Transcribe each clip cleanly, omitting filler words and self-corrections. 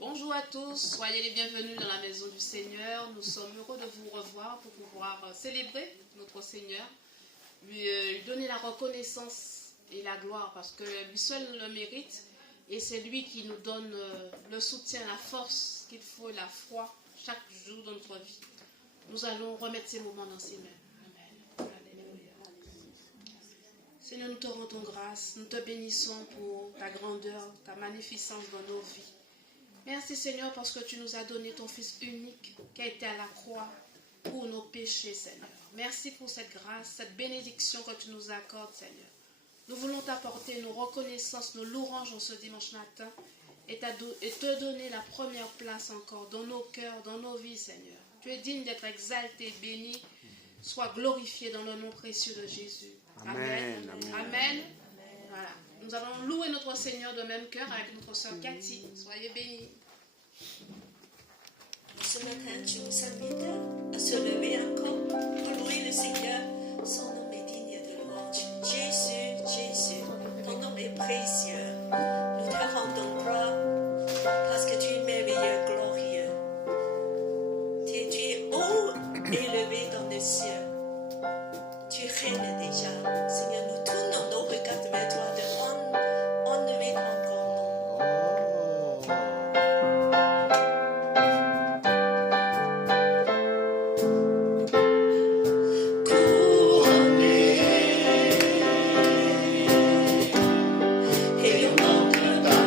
Bonjour à tous, soyez les bienvenus dans la maison du Seigneur. Nous sommes heureux de vous revoir pour pouvoir célébrer notre Seigneur, lui donner la reconnaissance et la gloire parce que lui seul le mérite et c'est lui qui nous donne le soutien, la force qu'il faut, la foi chaque jour de notre vie. Nous allons remettre ces moments dans ses mains. Amen. Alléluia. Seigneur, nous te rendons grâce, nous te bénissons pour ta grandeur, ta magnificence dans nos vies. Merci Seigneur parce que tu nous as donné ton Fils unique qui a été à la croix pour nos péchés Seigneur. Merci pour cette grâce, cette bénédiction que tu nous accordes Seigneur. Nous voulons t'apporter nos reconnaissances, nos louanges en ce dimanche matin et te donner la première place encore dans nos cœurs, dans nos vies Seigneur. Tu es digne d'être exalté, béni, sois glorifié dans le nom précieux de Jésus. Amen. Amen. Amen. Voilà. Nous allons louer notre Seigneur de même cœur avec notre sœur Cathy. Soyez bénis. Ce matin, tu nous invites à se lever encore pour louer le Seigneur. Son nom est digne de louange. Jésus, Jésus, ton nom est précieux. Nous te rendons gloire parce que tu es merveilleux, glorieux. Tu es haut, élevé dans les cieux. Tu règnes déjà. Seigneur, nous tournons nos regards vers toi de honorer ton grand nom. Couronné, et au nom de ta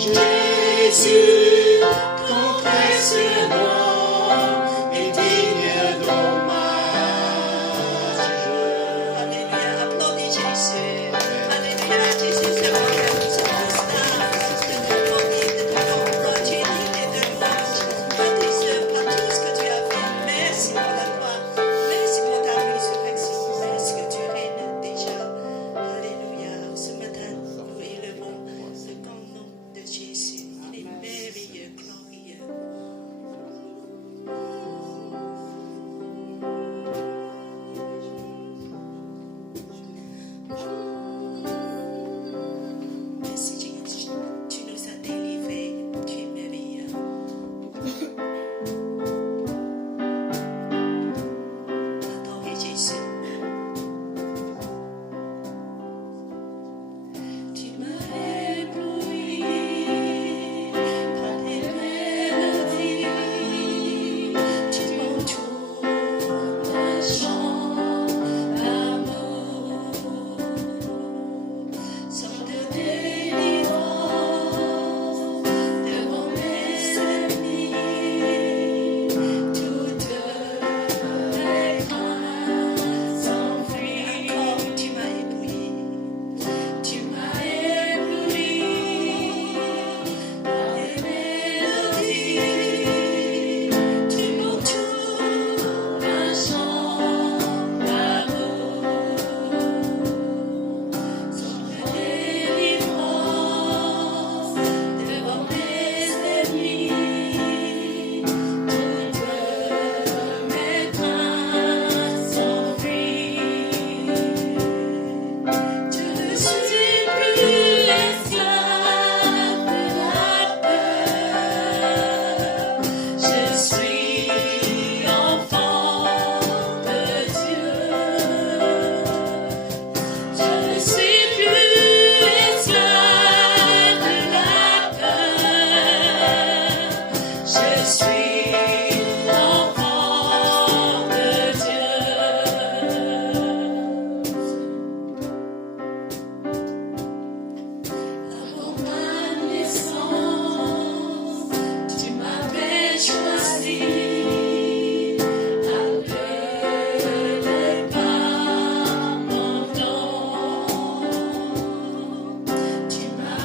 Jésus, ton précieux nom est digne d'hommage. Alléluia, applaudis Jésus. Alléluia, Jésus, c'est moi qui nous sommes là. De te applaudir, de te louer, tu es digne de louange. Par tes œuvres, par tout ce que tu as fait. Merci pour la croix. Merci pour ta résurrection. Merci que tu règnes déjà. Alléluia. Ce matin, nous élevons le grand nom de Jésus. Il est merveilleux, glorieux. Merci Jésus, tu nous as délivrés, tu es merveilleux. Adorez Jésus. Tu m'as ébloui par tes mélodies, tu m'entoures d'un chant d'amour, son de délivrance devant mes ennemis, toutes mes craintes s'enfuient. Encore, tu m'as ébloui. Tu m'as ébloui par tes mélodies, tu m'entoures d'un chant d'amour, son de délivrance devant mes ennemis, toutes mes craintes s'enfuient. Je ne suis plus esclave de la peur, je suis enfant de Dieu. Je ne suis plus esclave de la peur, je suis enfant de Dieu. Avant ma naissance, tu m'avais choisi, appelé par mon nom. Tu m'as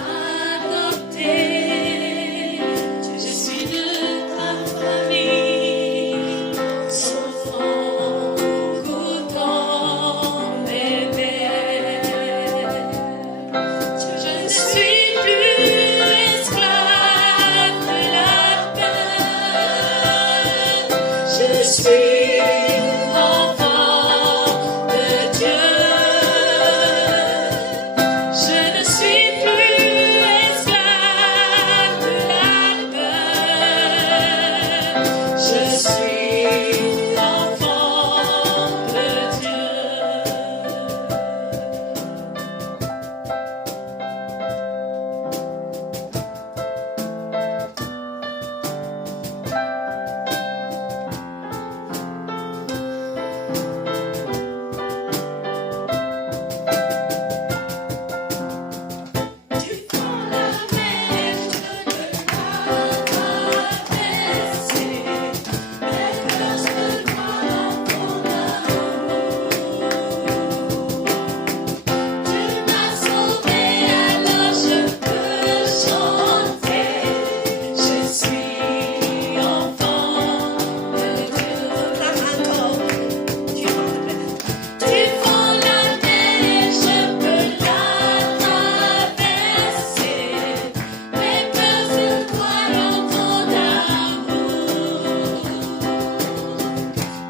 adopté, je suis de ta famille, souffrant, goûtant bébé. Je ne suis plus esclave de la peur, je suis enfant de Dieu. Je ne suis plus esclave de la peur, je suis enfant de Dieu. Tu prends la mer, je ne la traverser, mes cœurs se noient dans ton amour. Tu m'as sauvé, alors je peux chanter, je suis enfant de Dieu. Encore, tu prends la mer, je peux la traverser, mes peurs se noient dans ton amour.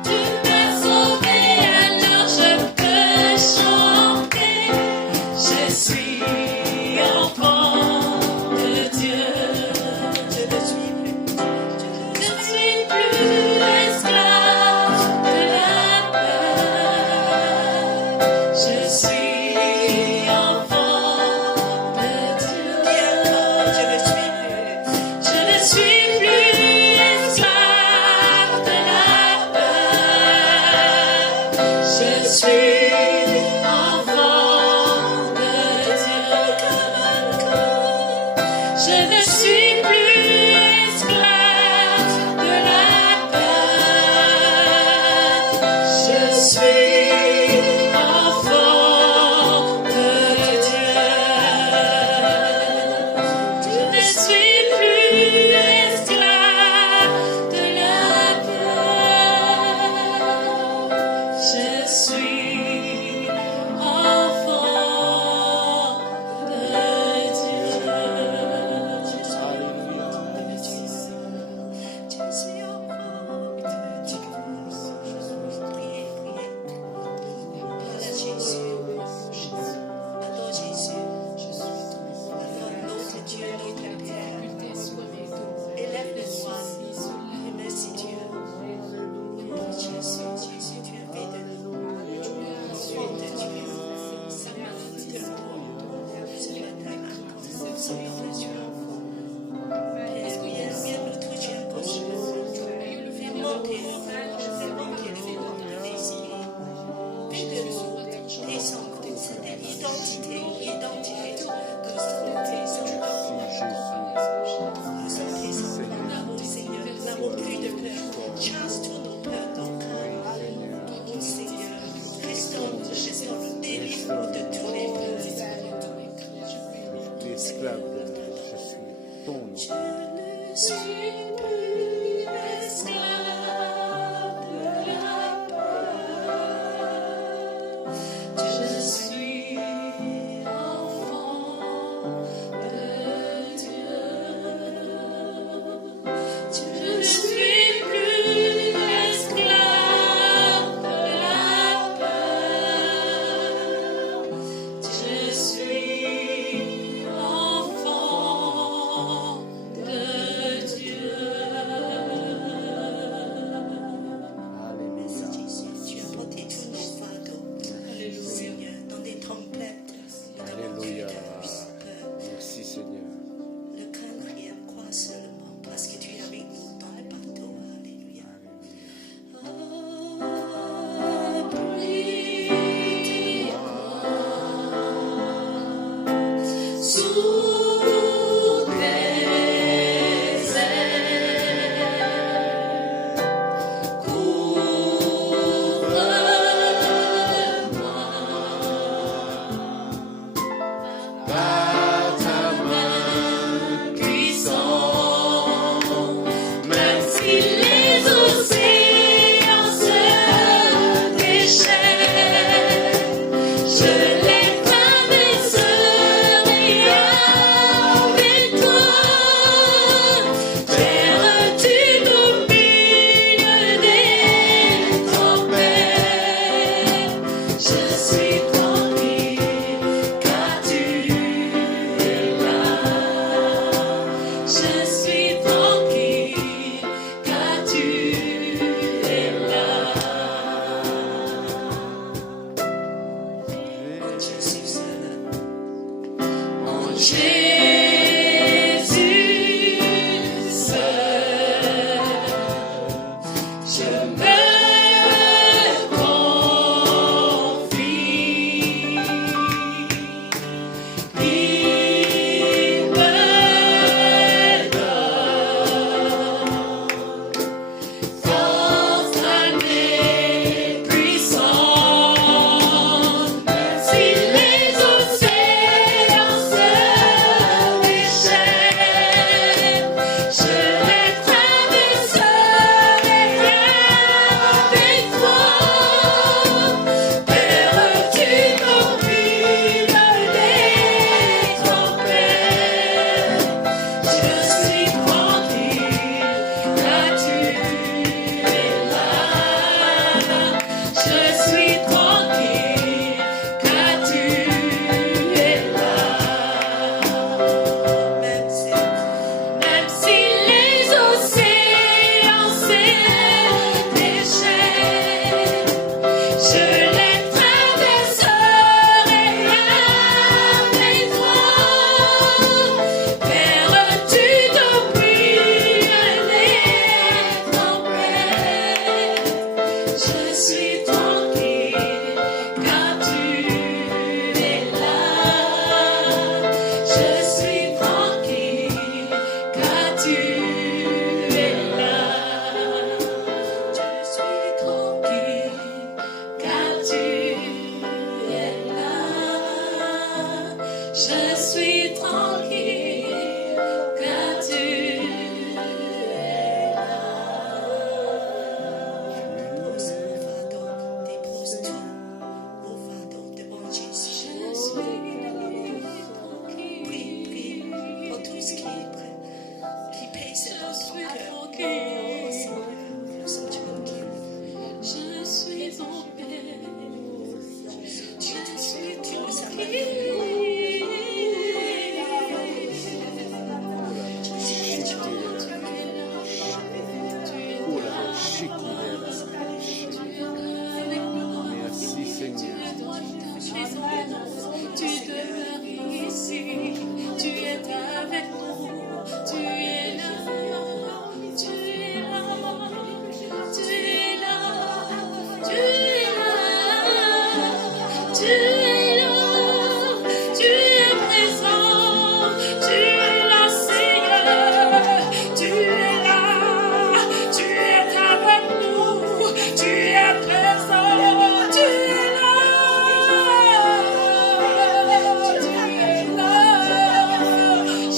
Tu m'as sauvé, alors je peux chanter, je suis enfant de Dieu. Je ne suis plus esclave de la peur, je suis enfant de Dieu. Je ne suis plus esclave de la peur, je suis enfant de Dieu. Je ne ton nom. Je ne suis plus esclave de la peur. Je suis enfant de Dieu. Je ne suis plus esclave de la peur. Je suis enfant de Dieu. Merci Jésus, tu as porté tous nos fardeaux, Seigneur, dans des tempêtes. Alléluia. Merci Seigneur. Ne craindre rien, crois seulement, parce que tu es avec nous dans le bateau. Alléluia. Sous tes ailes, couvre-moi Par ta main puissant, même si les océans se déchaînent, je les traverserai avec toi. Terre, tu domines des tempêtes. Je suis tranquille car tu es là. Je suis tranquille car tu es là. En Jésus seul. En Jésus seul. Je me confie. Il me donne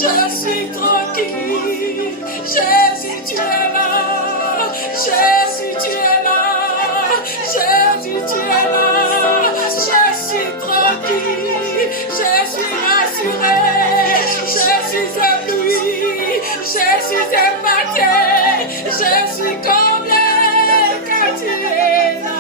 je suis tranquille. Jésus, tu es là. Jésus, tu es là. Jésus, tu es là. Je suis tranquille. Je suis rassuré. Je suis ébloui. Je suis épaté. Je suis comblé quand tu es là.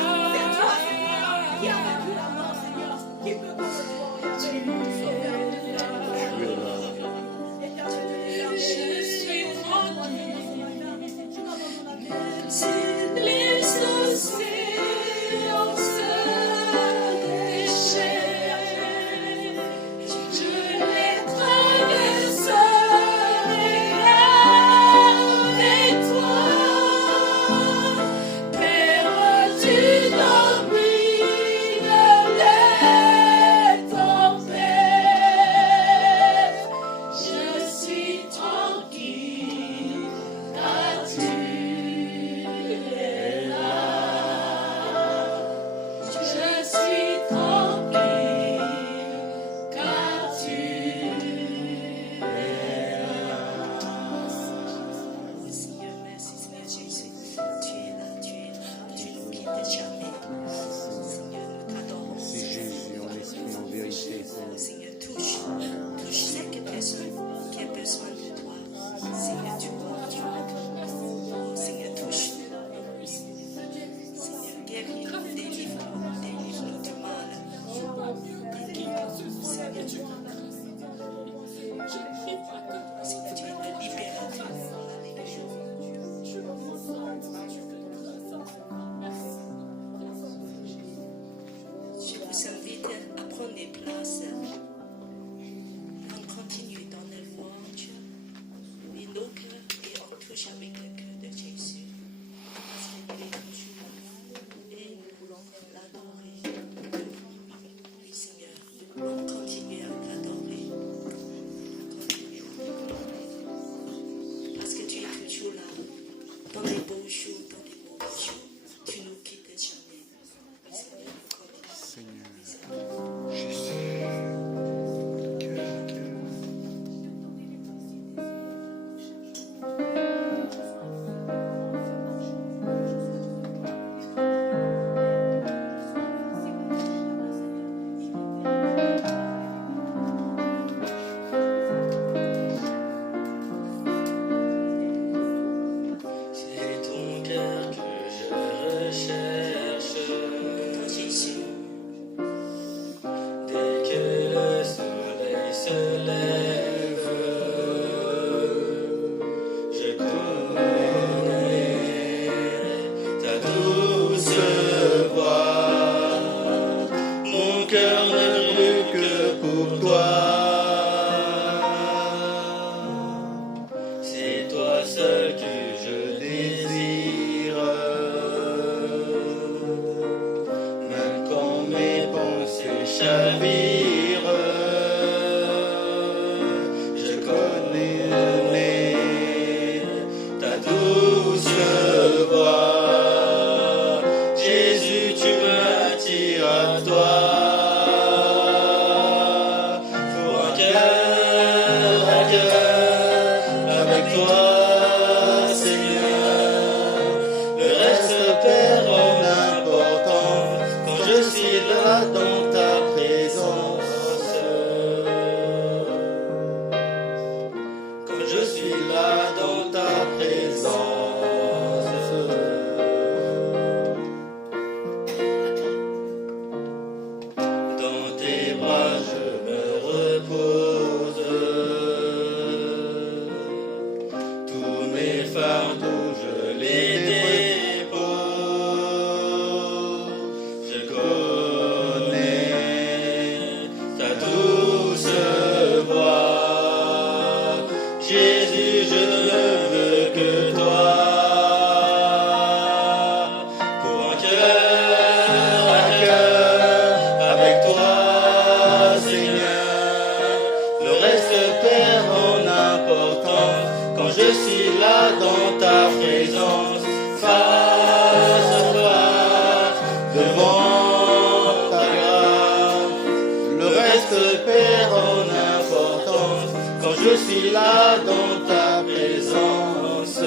Je suis là là dans ta présence,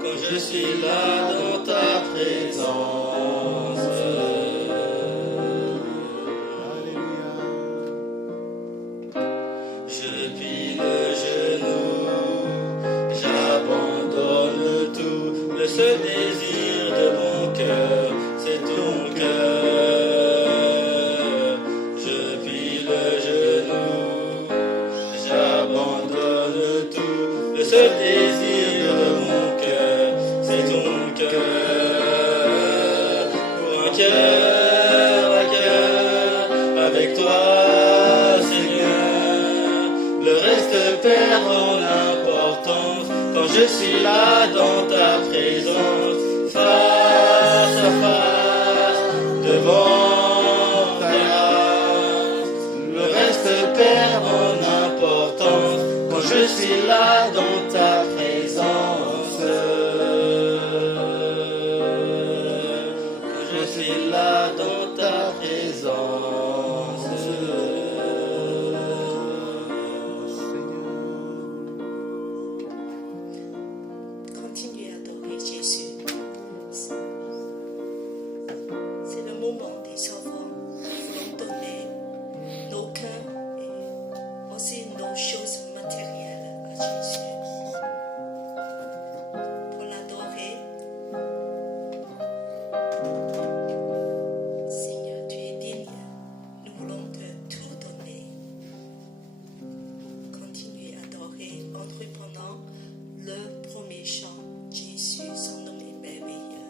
quand je suis là dans ta présence, je plie le genou, j'abandonne tout, le seul désir de mon cœur, c'est ton cœur. Je plie le genou, j'abandonne tout, le seul désir de mon cœur, c'est ton cœur. Pour un cœur à cœur avec toi, Seigneur, le reste perd en importance quand je suis là dans ta présence, face à face, devant ta grâce. Le reste perd en importance quand je suis là dans ta présence. Quand je suis là dans ta présence. Continuez à adorer Jésus. C'est le moment des enfants. Nous voulons donner nos cœurs et aussi nos choses matérielles à Jésus. Pour l'adorer. Seigneur, tu es digne. Nous voulons te tout donner. Continuez à adorer en reprenant le premier chant. Jésus, son nom est merveilleux.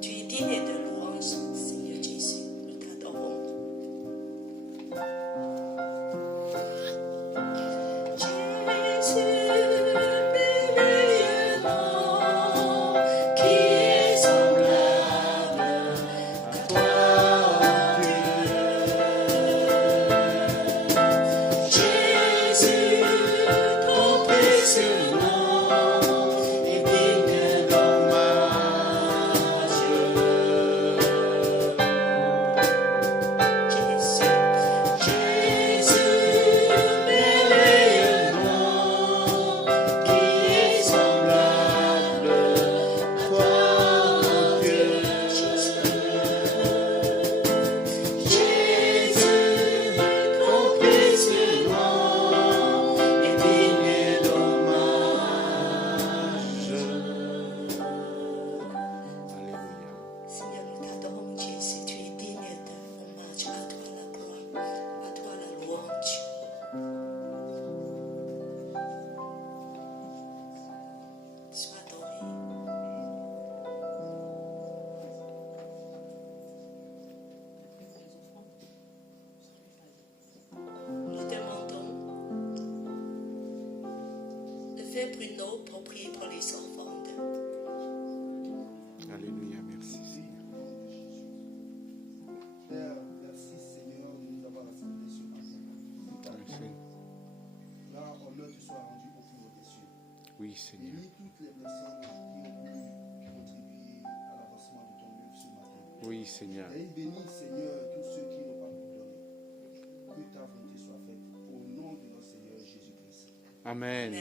Tu es digne de louange, Seigneur Jésus. Nous t'adorons. Jésus, merveilleux nom, qui est semblable à toi, Jésus, ton précieux nom est digne d'hommage. Jésus, merveilleux nom, qui est semblable à toi, Dieu. Jésus, ton précieux nom est digne d'hommage. Alléluia. Seigneur, nous t'adorons, Jésus, tu es digne de hommage. À toi la gloire, à toi la louange. Sois adoré. Nous demandons de faire Bruno pour prier pour les enfants. Alléluia, merci Seigneur. Père, merci Seigneur de nous avoir assemblés ce matin. Là, honneur te soit rendu au plus haut des cieux. Oui Seigneur. Bénis toutes les personnes qui ont pu contribuer à l'avancement de ton œuvre ce matin. Oui Seigneur. Et bénis Seigneur tous ceux qui n'ont pas pu donner. Que ta volonté soit faite au nom de notre Seigneur Jésus-Christ. Amen.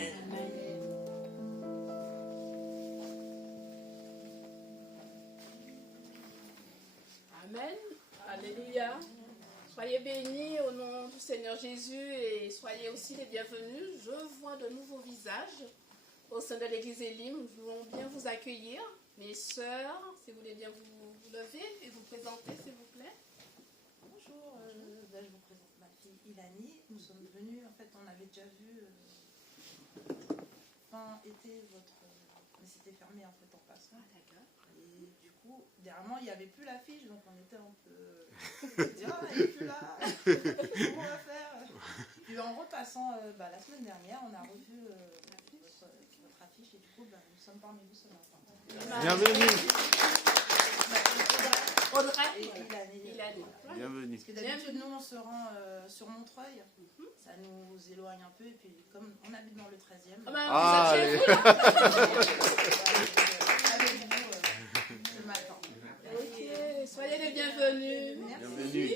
Amen. Alléluia. Soyez bénis au nom du Seigneur Jésus et soyez aussi les bienvenus. Je vois de nouveaux visages au sein de l'église Elim. Nous voulons bien vous accueillir. Les sœurs, si vous voulez bien vous lever et vous présenter, s'il vous plaît. Bonjour, je vous présente ma fille Ilani. Nous sommes venus, en fait, on avait déjà vu fin été votre. Mais c'était fermé en fait en passant. Ah, d'accord. Et du coup, dernièrement, il n'y avait plus l'affiche, donc on était un peu. On se dit, ah, elle n'est plus là. Comment on va faire? Puis en repassant la semaine dernière, on a revu votre affiche et du coup, nous sommes parmi vous ce matin. Bienvenue. Audrey Et Ilani. Bienvenue. Parce que d'habitude, nous, on se rend sur Montreuil. Ça nous éloigne un peu. Et puis, comme on habite dans le 13e, Ah ben, Ah, vous êtes allez. chez vous, là. avec vous ce matin. Ok, soyez les bienvenus. Merci. Bienvenue.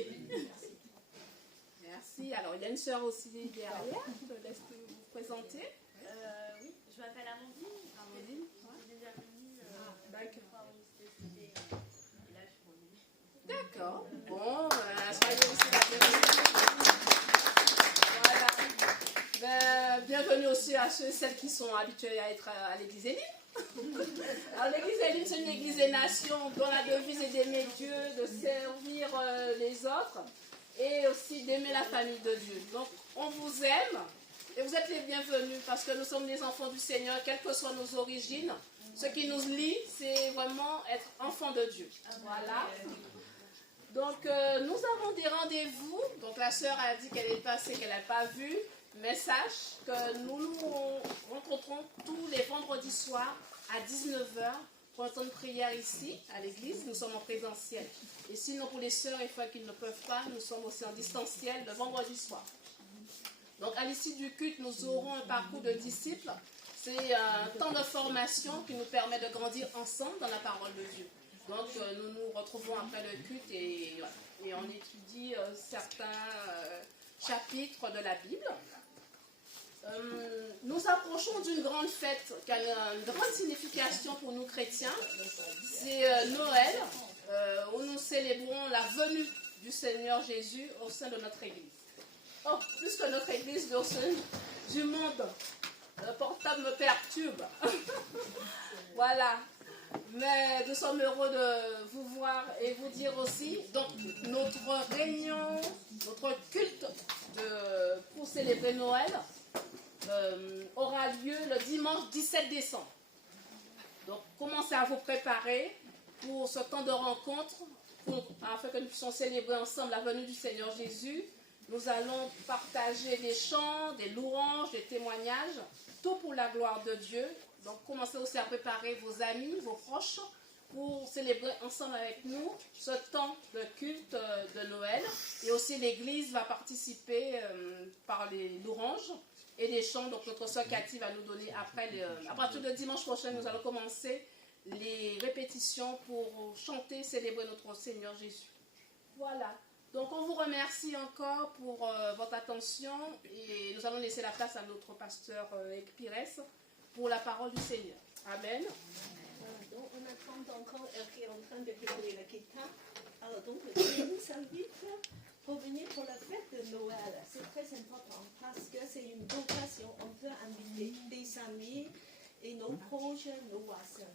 aussi. Alors, il y a une sœur aussi derrière. Je te laisse vous présenter. Oui, je m'appelle Amandine. Amandine, ouais. J'ai déjà venu D'accord. fois où c'était et là je suis revenue. D'accord. Bon, soyez aussi la bienvenue. Voilà. Bienvenue aussi à ceux et celles qui sont habitués à être à l'église Élim. Alors l'église Élim, c'est une église des nations dont la devise est d'aimer Dieu, de servir les autres et aussi d'aimer la famille de Dieu. Donc on vous aime et vous êtes les bienvenus parce que nous sommes des enfants du Seigneur, quelles que soient nos origines. Ce qui nous lie, c'est vraiment être enfants de Dieu. Voilà. Donc nous avons des rendez-vous. Donc la sœur a dit qu'elle est passée, qu'elle n'a pas vu. Mais sache que nous nous rencontrons tous les vendredis soirs à 19h pour un temps de prière ici, à l'église. Nous sommes en présentiel. Et sinon, pour les sœurs et frères qui ne peuvent pas, nous sommes aussi en distanciel le vendredi soir. Donc, à l'issue du culte, nous aurons un parcours de disciples. C'est un temps de formation qui nous permet de grandir ensemble dans la parole de Dieu. Donc, nous nous retrouvons après le culte et on étudie certains chapitres de la Bible. Nous approchons d'une grande fête qui a une grande signification pour nous chrétiens. C'est Noël, où nous célébrons la venue du Seigneur Jésus au sein de notre église. Oh, plus que notre église au sein du monde. Le portable me perturbe. Voilà. Mais nous sommes heureux de vous voir et vous dire aussi. Donc, notre réunion, notre culte pour célébrer Noël aura lieu le dimanche 17 décembre. Donc, commencez à vous préparer pour ce temps de rencontre, afin que nous puissions célébrer ensemble la venue du Seigneur Jésus. Nous allons partager des chants, des louanges, des témoignages, tout pour la gloire de Dieu. Donc, commencez aussi à préparer vos amis, vos proches, pour célébrer ensemble avec nous ce temps de culte de Noël. Et aussi, l'Église va participer par les louanges et les chants. Donc, notre soeur Cathy va nous donner après, à partir de dimanche prochain, nous allons commencer les répétitions pour chanter, célébrer notre Seigneur Jésus. Voilà. Donc, on vous remercie encore pour votre attention et nous allons laisser la place à notre pasteur Pires pour la parole du Seigneur. Amen. Donc, on attend encore qui est en train de jouer la guitare. Alors, donc, je vous invite pour venir pour la fête de Noël. C'est très important parce que c'est une occasion. On peut inviter des amis et nos proches, nos voisins,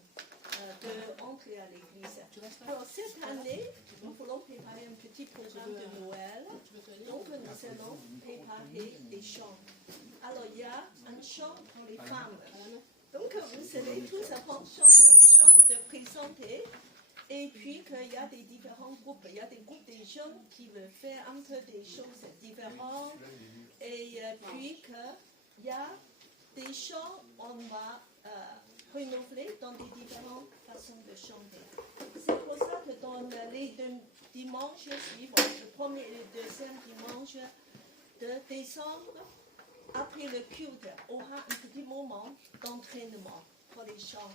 d'entrer à l'église. Alors, cette année, nous voulons préparer un petit programme de Noël. Donc, nous allons préparer des chants. Alors, il y a un chant pour les femmes. Donc, vous allez tous apprendre un chant de présenter. Et puis, qu'il y a des différents groupes. Il y a des groupes des jeunes qui veulent faire un peu des choses différentes. Et puis, qu'il y a des chants, on va renouveler dans des différentes façons de chanter. C'est pour ça que dans les deux dimanches suivants, le premier et le deuxième dimanche de décembre, après le culte, aura un petit moment d'entraînement pour les chants.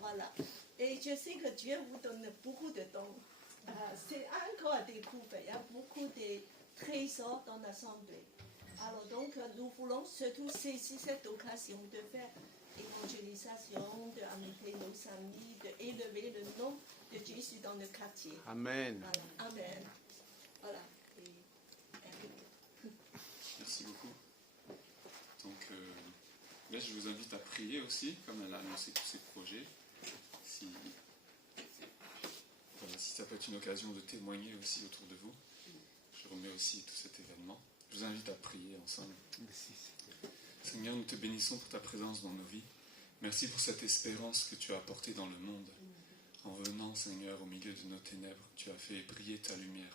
Voilà. Et je sais que Dieu vous donne beaucoup de dons. C'est encore à découvrir. Il y a beaucoup de trésors dans l'assemblée. Alors donc, nous voulons surtout saisir cette occasion de faire évangélisation, d'inviter nos amis, d'élever le nom de Jésus dans le quartier. Amen. Voilà. Amen. Voilà. Merci beaucoup. Donc, là, je vous invite à prier aussi, comme elle a annoncé tous ses projets. Si ça peut être une occasion de témoigner aussi autour de vous, je remets aussi tout cet événement. Je vous invite à prier ensemble. Merci. Seigneur, nous te bénissons pour ta présence dans nos vies. Merci pour cette espérance que tu as apportée dans le monde. En venant, Seigneur, au milieu de nos ténèbres, tu as fait briller ta lumière,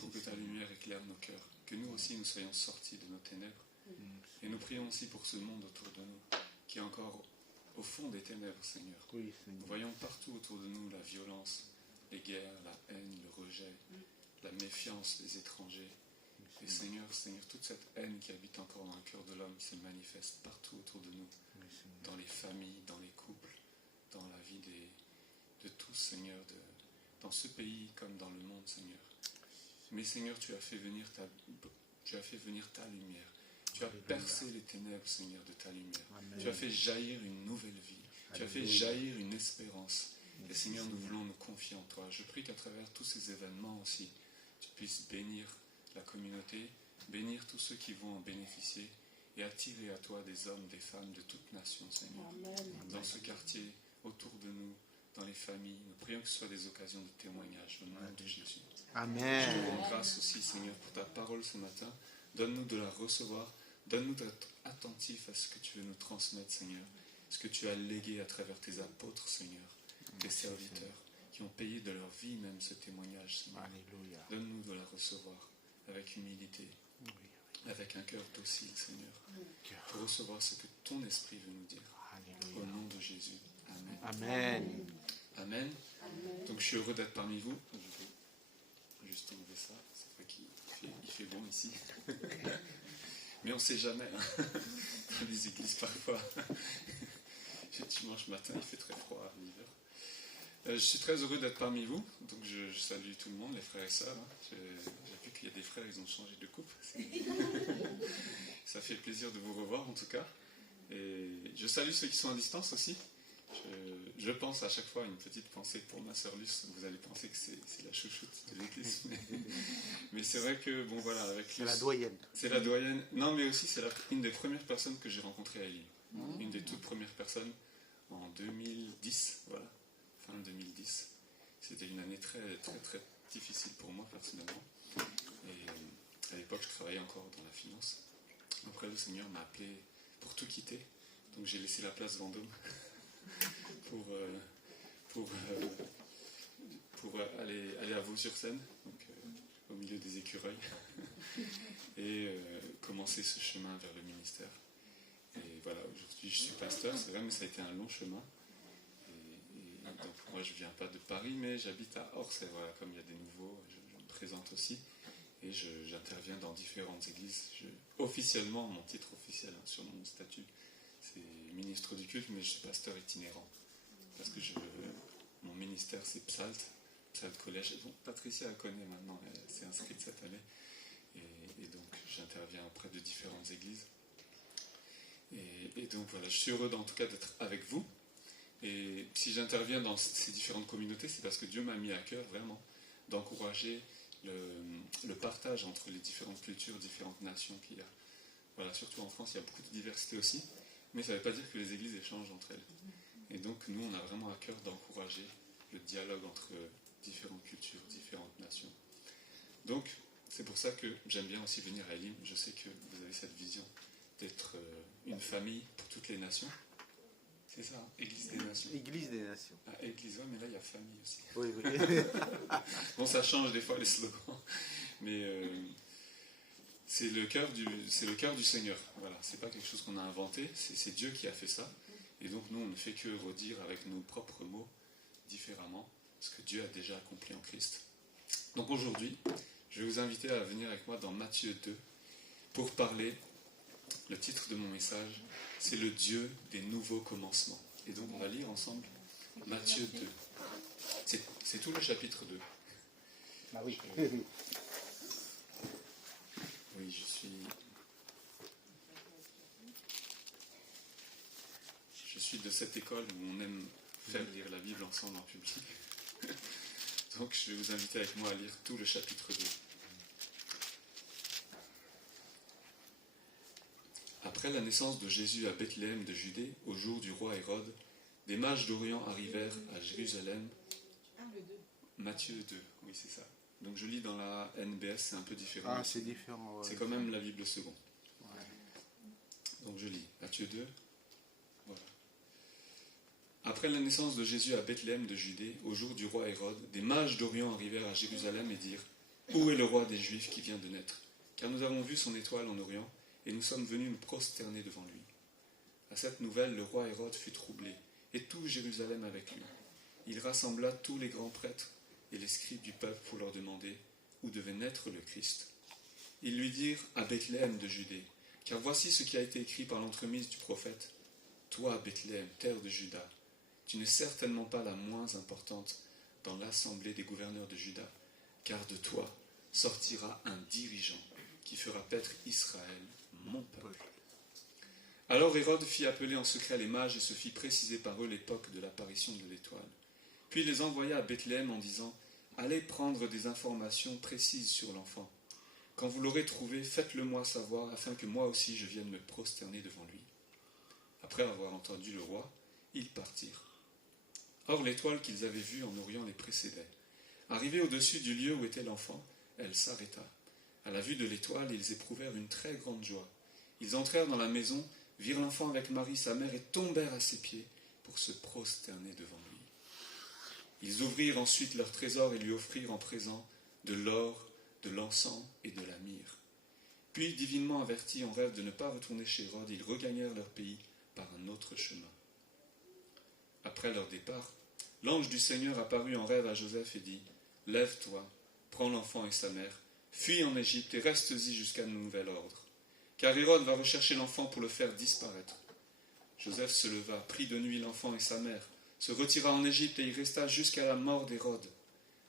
pour que ta lumière éclaire nos cœurs. Que nous aussi, nous soyons sortis de nos ténèbres. Et nous prions aussi pour ce monde autour de nous, qui est encore au fond des ténèbres, Seigneur. Oui, Seigneur. Nous voyons partout autour de nous la violence, les guerres, la haine, le rejet, la méfiance des étrangers. Et Seigneur, toute cette haine qui habite encore dans le cœur de l'homme se manifeste partout autour de nous, dans les familles, dans les couples, dans la vie de tous, Seigneur, dans ce pays comme dans le monde, Seigneur. Mais Seigneur, tu as fait venir Tu as fait venir ta lumière. Tu as percé les ténèbres, Seigneur, de ta lumière. Amen. Tu as fait jaillir une nouvelle vie. Tu as fait Alléluia. jaillir une espérance. Et Seigneur, nous voulons nous confier en toi. Je prie qu'à travers tous ces événements aussi, tu puisses bénir la communauté, bénir tous ceux qui vont en bénéficier et attirer à toi des hommes, des femmes de toute nation, Seigneur. Dans ce quartier, autour de nous, dans les familles, nous prions que ce soit des occasions de témoignage au nom de Jésus. Je te Amen. rends grâce aussi, Seigneur, pour ta parole ce matin. Donne-nous de la recevoir. Donne-nous d'être attentifs à ce que tu veux nous transmettre, Seigneur. Ce que tu as légué à travers tes apôtres, Seigneur. Tes serviteurs qui ont payé de leur vie même ce témoignage, Seigneur. Alléluia. Donne-nous de la recevoir avec humilité, avec un cœur docile, Seigneur, pour recevoir ce que ton esprit veut nous dire. Au Alléluia. nom de Jésus. Amen. Amen. Amen. Donc je suis heureux d'être parmi vous. Je vais juste enlever ça. C'est vrai qu'il fait bon ici. Mais on ne sait jamais. Hein. Dans les églises parfois. Dimanche matin, il fait très froid l'hiver. Je suis très heureux d'être parmi vous. Donc je salue tout le monde, les frères et sœurs. Hein. J'ai vu qu'il y a des frères, ils ont changé de coupe. Ça fait plaisir de vous revoir en tout cas. Et je salue ceux qui sont à distance aussi. Je pense à chaque fois à une petite pensée pour ma sœur Luce. Vous allez penser que c'est la chouchoute de l'église. Mais c'est vrai que, bon voilà, avec Luce... C'est la doyenne. C'est la doyenne. Non, mais aussi c'est une des premières personnes que j'ai rencontrées à Elie. Une des toutes premières personnes en 2010, voilà, fin 2010. C'était une année très, très, très difficile pour moi personnellement. Et à l'époque, je travaillais encore dans la finance. Après, le Seigneur m'a appelé pour tout quitter. Donc j'ai laissé la place Vendôme pour aller à Vaux-sur-Seine, donc au milieu des écureuils, et commencer ce chemin vers le ministère. Et voilà, aujourd'hui je suis pasteur, c'est vrai, mais ça a été un long chemin. Et donc moi je ne viens pas de Paris, mais j'habite à Orsay, voilà, comme il y a des nouveaux, je me présente aussi. Et j'interviens dans différentes églises. Officiellement, mon titre officiel hein, sur mon statut, c'est ministre du culte, mais je suis pasteur itinérant. Parce que mon ministère, c'est Psalt Collège. Donc, Patricia la connaît maintenant, elle s'est inscrite cette année. Et donc, j'interviens auprès de différentes églises. Et donc, voilà, je suis heureux en tout cas d'être avec vous. Et si j'interviens dans ces différentes communautés, c'est parce que Dieu m'a mis à cœur vraiment d'encourager le partage entre les différentes cultures, différentes nations qu'il y a. Voilà, surtout en France, il y a beaucoup de diversité aussi, mais ça ne veut pas dire que les églises échangent entre elles. Et donc, nous, on a vraiment à cœur d'encourager le dialogue entre différentes cultures, différentes nations. Donc, c'est pour ça que j'aime bien aussi venir à Elim. Je sais que vous avez cette vision d'être une famille pour toutes les nations. C'est ça, Église des Nations. Église des Nations. Ah, Église, ouais, mais là, il y a famille aussi. Oui, oui. Bon, ça change des fois les slogans, mais c'est le cœur du Seigneur. Voilà, c'est pas quelque chose qu'on a inventé, c'est Dieu qui a fait ça. Et donc, nous, on ne fait que redire avec nos propres mots, différemment, ce que Dieu a déjà accompli en Christ. Donc, aujourd'hui, je vais vous inviter à venir avec moi dans Matthieu 2 pour parler. Le titre de mon message, c'est le Dieu des nouveaux commencements. Et donc on va lire ensemble Matthieu 2. C'est tout le chapitre 2. Ah oui. Oui, je suis de cette école où on aime faire lire la Bible ensemble en public. Donc je vais vous inviter avec moi à lire tout le chapitre 2. Après la naissance de Jésus à Bethléem de Judée, au jour du roi Hérode, des mages d'Orient arrivèrent à Jérusalem. Matthieu 2, oui c'est ça. Donc je lis dans la NBS, c'est un peu différent. Ah, c'est différent. Ouais. C'est quand même la Bible seconde. Ouais. Donc je lis Matthieu 2. Voilà. Après la naissance de Jésus à Bethléem de Judée, au jour du roi Hérode, des mages d'Orient arrivèrent à Jérusalem et dirent : Où est le roi des Juifs qui vient de naître ? Car nous avons vu son étoile en Orient, et nous sommes venus nous prosterner devant lui. À cette nouvelle, le roi Hérode fut troublé, et tout Jérusalem avec lui. Il rassembla tous les grands prêtres et les scribes du peuple pour leur demander où devait naître le Christ. Ils lui dirent : à Bethléem de Judée, car voici ce qui a été écrit par l'entremise du prophète. Toi, Bethléem, terre de Juda, tu n'es certainement pas la moins importante dans l'assemblée des gouverneurs de Juda, car de toi sortira un dirigeant qui fera être Israël, mon peuple. Alors Hérode fit appeler en secret les mages et se fit préciser par eux l'époque de l'apparition de l'étoile. Puis il les envoya à Bethléem en disant « Allez prendre des informations précises sur l'enfant. Quand vous l'aurez trouvé, faites-le-moi savoir, afin que moi aussi je vienne me prosterner devant lui. » Après avoir entendu le roi, ils partirent. Or l'étoile qu'ils avaient vue en Orient les précédait. Arrivés au-dessus du lieu où était l'enfant, elle s'arrêta. À la vue de l'étoile, ils éprouvèrent une très grande joie. Ils entrèrent dans la maison, virent l'enfant avec Marie, sa mère, et tombèrent à ses pieds pour se prosterner devant lui. Ils ouvrirent ensuite leur trésor et lui offrirent en présent de l'or, de l'encens et de la myrrhe. Puis, divinement avertis en rêve de ne pas retourner chez Hérode, ils regagnèrent leur pays par un autre chemin. Après leur départ, l'ange du Seigneur apparut en rêve à Joseph et dit « Lève-toi, prends l'enfant et sa mère, fuis en Égypte et reste-y jusqu'à nouvel ordre. Car Hérode va rechercher l'enfant pour le faire disparaître. » Joseph se leva, prit de nuit l'enfant et sa mère, se retira en Égypte et y resta jusqu'à la mort d'Hérode.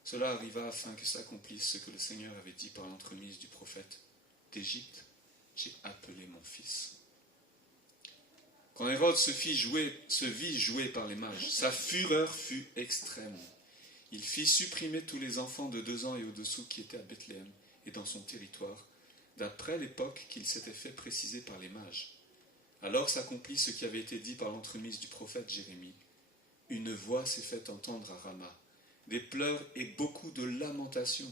Cela arriva afin que s'accomplisse ce que le Seigneur avait dit par l'entremise du prophète. « D'Égypte, j'ai appelé mon fils. » Quand Hérode se vit joué par les mages, sa fureur fut extrême. Il fit supprimer tous les enfants de 2 ans et au-dessous qui étaient à Bethléem et dans son territoire, d'après l'époque qu'il s'était fait préciser par les mages. Alors s'accomplit ce qui avait été dit par l'entremise du prophète Jérémie. Une voix s'est faite entendre à Rama, des pleurs et beaucoup de lamentations.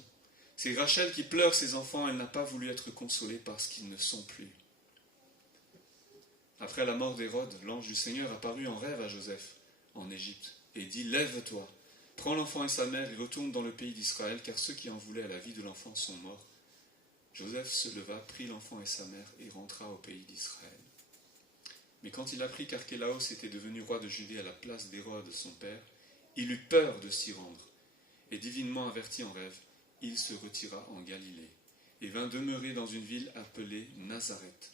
C'est Rachel qui pleure ses enfants, elle n'a pas voulu être consolée parce qu'ils ne sont plus. Après la mort d'Hérode, l'ange du Seigneur apparut en rêve à Joseph, en Égypte, et dit « Lève-toi, prends l'enfant et sa mère et retourne dans le pays d'Israël, car ceux qui en voulaient à la vie de l'enfant sont morts. » Joseph se leva, prit l'enfant et sa mère, et rentra au pays d'Israël. Mais quand il apprit qu'Archélaos était devenu roi de Judée à la place d'Hérode, son père, il eut peur de s'y rendre, et divinement averti en rêve, il se retira en Galilée, et vint demeurer dans une ville appelée Nazareth,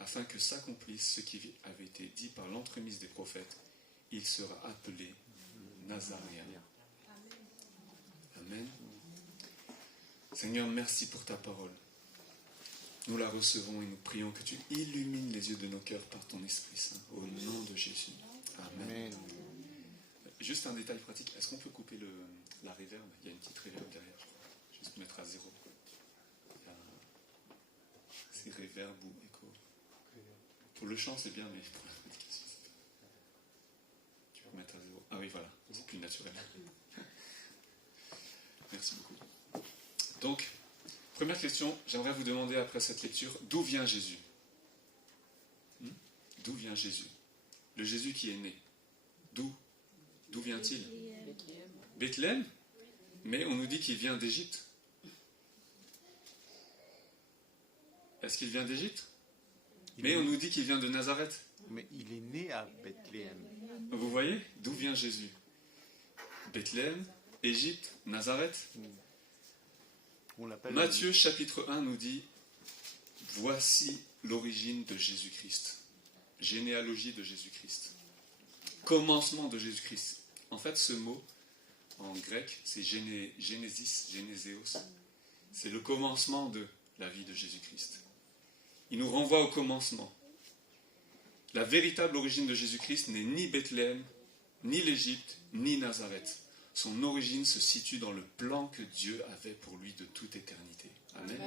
afin que s'accomplisse ce qui avait été dit par l'entremise des prophètes, il sera appelé Nazaréen. Amen. Seigneur, merci pour ta parole. Nous la recevons et nous prions que tu illumines les yeux de nos cœurs par ton Esprit Saint, au nom de Jésus. Amen. Juste un détail pratique, est-ce qu'on peut couper la réverb? Il y a une petite réverb derrière, je crois. Juste mettre à 0. C'est réverb ou écho. Pour le chant, c'est bien, mais pour la prédication, c'est pas. Tu peux mettre à 0. Ah oui, voilà, c'est plus naturel. Merci beaucoup. Donc, première question, j'aimerais vous demander après cette lecture, d'où vient Jésus? D'où vient Jésus? Le Jésus qui est né. D'où vient-il? Bethléem? Mais on nous dit qu'il vient d'Égypte. Est-ce qu'il vient d'Égypte? Mais on nous dit qu'il vient de Nazareth. Mais il est né à Bethléem. Vous voyez? D'où vient Jésus? Bethléem, Égypte, Nazareth. On l'appelle Matthieu chapitre 1 nous dit « Voici l'origine de Jésus-Christ. » Généalogie de Jésus-Christ. Commencement de Jésus-Christ. En fait, ce mot, en grec, c'est Génésis, Généséos. C'est le commencement de la vie de Jésus-Christ. Il nous renvoie au commencement. La véritable origine de Jésus-Christ n'est ni Bethléem, ni l'Égypte, ni Nazareth. Son origine se situe dans le plan que Dieu avait pour lui de toute éternité. Amen.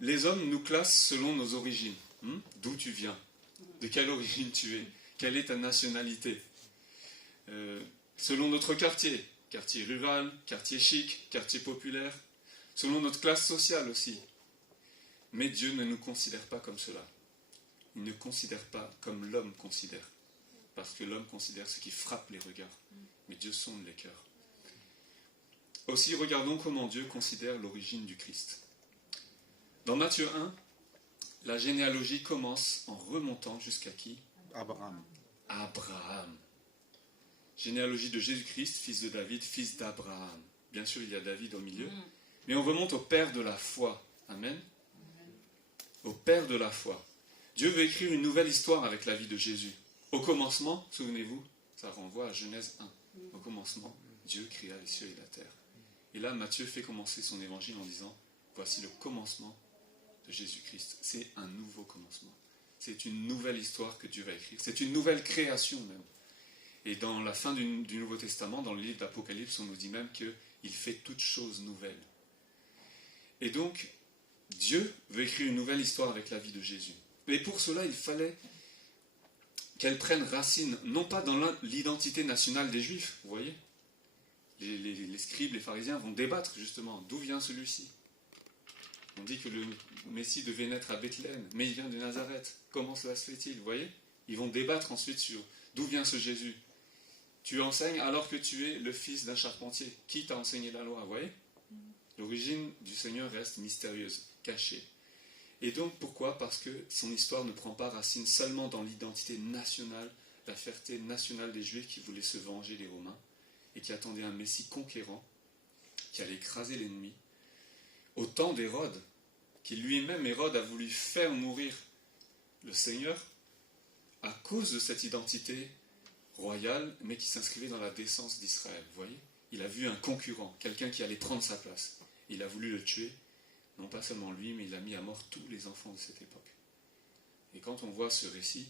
Les hommes nous classent selon nos origines. D'où tu viens? De quelle origine tu es? Quelle est ta nationalité? Selon notre quartier, quartier rural, quartier chic, quartier populaire, selon notre classe sociale aussi. Mais Dieu ne nous considère pas comme cela. Il ne considère pas comme l'homme considère. Parce que l'homme considère ce qui frappe les regards. Mais Dieu sonde les cœurs. Aussi, regardons comment Dieu considère l'origine du Christ. Dans Matthieu 1, la généalogie commence en remontant jusqu'à qui? Abraham. Abraham. Généalogie de Jésus-Christ, fils de David, fils d'Abraham. Bien sûr, il y a David au milieu. Mais on remonte au Père de la foi. Amen. Au Père de la foi. Dieu veut écrire une nouvelle histoire avec la vie de Jésus. Au commencement, souvenez-vous, ça renvoie à Genèse 1. Au commencement, Dieu créa les cieux et la terre. Et là, Matthieu fait commencer son évangile en disant « Voici le commencement de Jésus-Christ. C'est un nouveau commencement. C'est une nouvelle histoire que Dieu va écrire. C'est une nouvelle création même. Et dans la fin du Nouveau Testament, dans le livre d'Apocalypse, on nous dit même qu'il fait toutes choses nouvelles. Et donc, Dieu veut écrire une nouvelle histoire avec la vie de Jésus. Mais pour cela, il fallait qu'elle prenne racine, non pas dans l'identité nationale des Juifs, vous voyez. Les scribes, les pharisiens vont débattre justement, d'où vient celui-ci. On dit que le Messie devait naître à Bethléem, mais il vient de Nazareth. Comment cela se fait-il, vous voyez? Ils vont débattre ensuite sur d'où vient ce Jésus. Tu enseignes alors que tu es le fils d'un charpentier. Qui t'a enseigné la loi, vous voyez? L'origine du Seigneur reste mystérieuse, cachée. Et donc pourquoi? Parce que son histoire ne prend pas racine seulement dans l'identité nationale, la fierté nationale des Juifs qui voulaient se venger des Romains et qui attendaient un Messie conquérant qui allait écraser l'ennemi. Au temps d'Hérode, qui lui-même, Hérode, a voulu faire mourir le Seigneur à cause de cette identité royale, mais qui s'inscrivait dans la décence d'Israël. Vous voyez? Il a vu un concurrent, quelqu'un qui allait prendre sa place. Il a voulu le tuer. Non pas seulement lui, mais il a mis à mort tous les enfants de cette époque. Et quand on voit ce récit,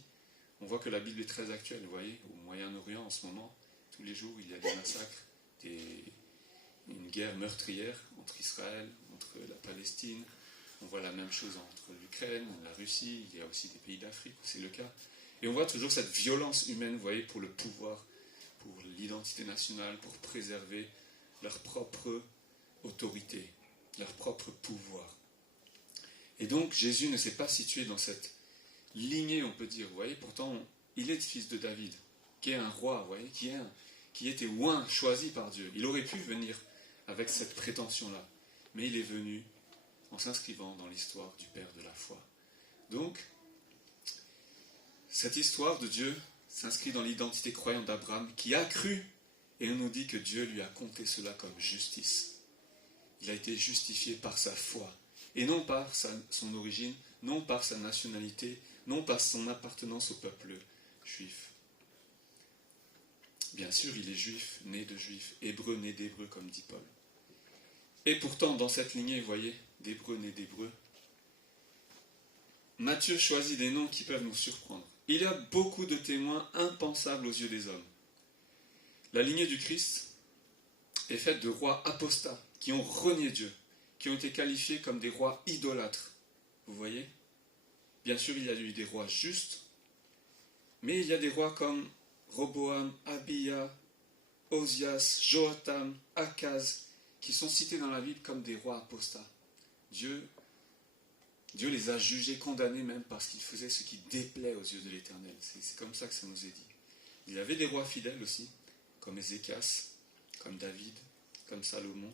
on voit que la Bible est très actuelle, vous voyez, au Moyen-Orient en ce moment, tous les jours il y a des massacres, une guerre meurtrière entre Israël, entre la Palestine. On voit la même chose entre l'Ukraine, la Russie, il y a aussi des pays d'Afrique où c'est le cas. Et on voit toujours cette violence humaine, vous voyez, pour le pouvoir, pour l'identité nationale, pour préserver leur propre autorité, leur propre pouvoir. Et donc Jésus ne s'est pas situé dans cette lignée, on peut dire, vous voyez, pourtant il est le fils de David, qui est un roi, vous voyez, qui était oint, choisi par Dieu. Il aurait pu venir avec cette prétention-là, mais il est venu en s'inscrivant dans l'histoire du Père de la foi. Donc, cette histoire de Dieu s'inscrit dans l'identité croyante d'Abraham, qui a cru, et on nous dit que Dieu lui a compté cela comme justice. Il a été justifié par sa foi, et non par son origine, non par sa nationalité, non par son appartenance au peuple juif. Bien sûr, il est juif, né de juif, hébreu, né d'hébreu, comme dit Paul. Et pourtant, dans cette lignée, vous voyez, d'hébreu, né d'hébreu, Matthieu choisit des noms qui peuvent nous surprendre. Il y a beaucoup de témoins impensables aux yeux des hommes. La lignée du Christ est faite de rois apostats, qui ont renié Dieu, qui ont été qualifiés comme des rois idolâtres. Vous voyez? Bien sûr, il y a eu des rois justes, mais il y a des rois comme Roboam, Abia, Osias, Joatam, Akaz, qui sont cités dans la Bible comme des rois apostats. Dieu les a jugés, condamnés même parce qu'ils faisaient ce qui déplaît aux yeux de l'Éternel. C'est comme ça que ça nous est dit. Il y avait des rois fidèles aussi, comme Ézéchias, comme David, comme Salomon,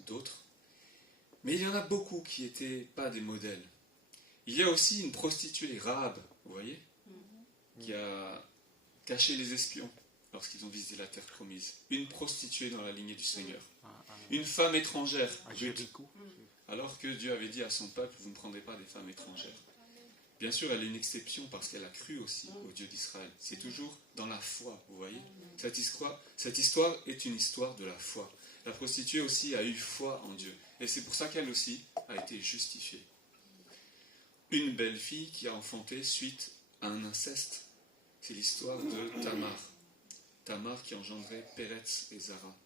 d'autres. Mais il y en a beaucoup qui n'étaient pas des modèles. Il y a aussi une prostituée, Rahab, vous voyez, qui a caché les espions lorsqu'ils ont visité la terre promise. Une prostituée dans la lignée du Seigneur. Une femme étrangère, Ruth. Alors que Dieu avait dit à son peuple, vous ne prendrez pas des femmes étrangères. Bien sûr, elle est une exception parce qu'elle a cru aussi au Dieu d'Israël. C'est toujours dans la foi, vous voyez. Cette histoire est une histoire de la foi. La prostituée aussi a eu foi en Dieu. Et c'est pour ça qu'elle aussi a été justifiée. Une belle fille qui a enfanté suite à un inceste. C'est l'histoire de Tamar. Tamar qui engendrait Péretz et Zara.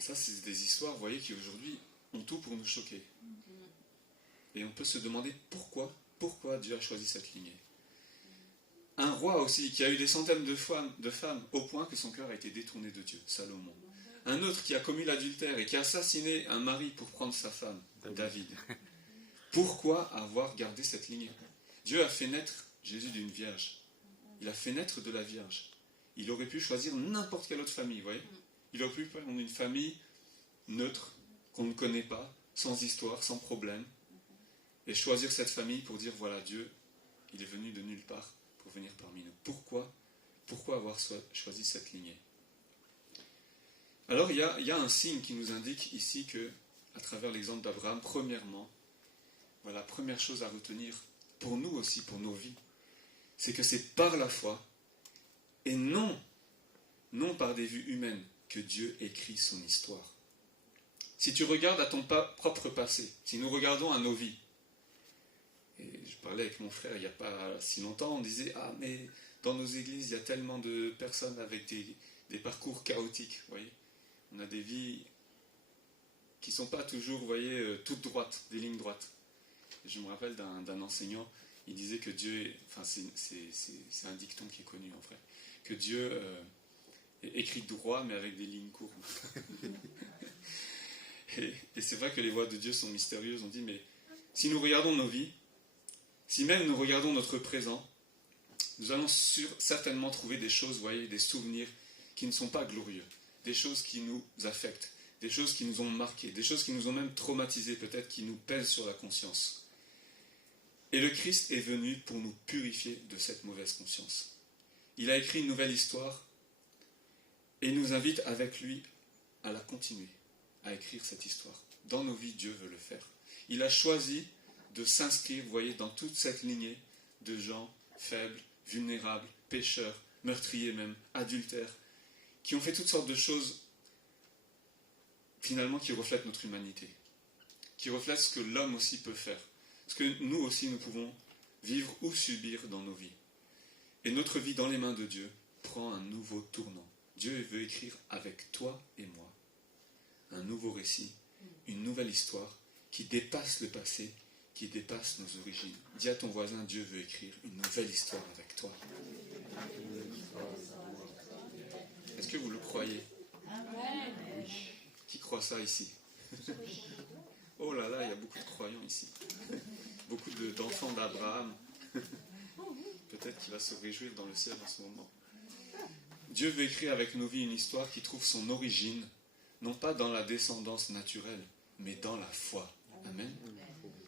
Ça, c'est des histoires, vous voyez, qui aujourd'hui ont tout pour nous choquer. Et on peut se demander pourquoi Dieu a choisi cette lignée. Un roi aussi, qui a eu des centaines de femmes, au point que son cœur a été détourné de Dieu, Salomon. Un autre qui a commis l'adultère et qui a assassiné un mari pour prendre sa femme, David. Pourquoi avoir gardé cette lignée? Dieu a fait naître Jésus d'une vierge. Il a fait naître de la Vierge. Il aurait pu choisir n'importe quelle autre famille, vous voyez. Il aurait pu prendre une famille neutre, qu'on ne connaît pas, sans histoire, sans problème, et choisir cette famille pour dire, voilà, Dieu, il est venu de nulle part pour venir parmi nous. Pourquoi avoir choisi cette lignée? Alors, il y a un signe qui nous indique ici que, à travers l'exemple d'Abraham, premièrement, voilà, la première chose à retenir, pour nous aussi, pour nos vies, c'est que c'est par la foi, et non par des vues humaines, que Dieu écrit son histoire. Si tu regardes à ton propre passé, si nous regardons à nos vies, et je parlais avec mon frère il n'y a pas si longtemps, on disait « Ah, mais dans nos églises, il y a tellement de personnes avec des parcours chaotiques, vous voyez. On a des vies qui ne sont pas toujours, vous voyez, toutes droites, des lignes droites. » Je me rappelle d'un enseignant, il disait que Dieu, c'est un dicton qui est connu en fait, que Dieu est écrit droit mais avec des lignes courbes. Et c'est vrai que les voies de Dieu sont mystérieuses. On dit, mais si nous regardons nos vies, si même nous regardons notre présent, nous allons certainement trouver des choses, vous voyez, des souvenirs qui ne sont pas glorieux, des choses qui nous affectent, des choses qui nous ont marqués, des choses qui nous ont même traumatisés, peut-être qui nous pèsent sur la conscience. Et le Christ est venu pour nous purifier de cette mauvaise conscience. Il a écrit une nouvelle histoire et il nous invite avec lui à la continuer, à écrire cette histoire. Dans nos vies, Dieu veut le faire. Il a choisi de s'inscrire, vous voyez, dans toute cette lignée de gens faibles, vulnérables, pécheurs, meurtriers même, adultères, qui ont fait toutes sortes de choses, finalement, qui reflètent notre humanité, qui reflètent ce que l'homme aussi peut faire, ce que nous aussi nous pouvons vivre ou subir dans nos vies. Et notre vie dans les mains de Dieu prend un nouveau tournant. Dieu veut écrire avec toi et moi un nouveau récit, une nouvelle histoire qui dépasse le passé, qui dépasse nos origines. Dis à ton voisin, Dieu veut écrire une nouvelle histoire avec toi. Est-ce que vous le croyez? Qui croit ça ici? Oh là là, il y a beaucoup de croyants ici. Beaucoup d'enfants d'Abraham. Peut-être qu'il va se réjouir dans le ciel en ce moment. Dieu veut écrire avec nos vies une histoire qui trouve son origine, non pas dans la descendance naturelle, mais dans la foi. Amen.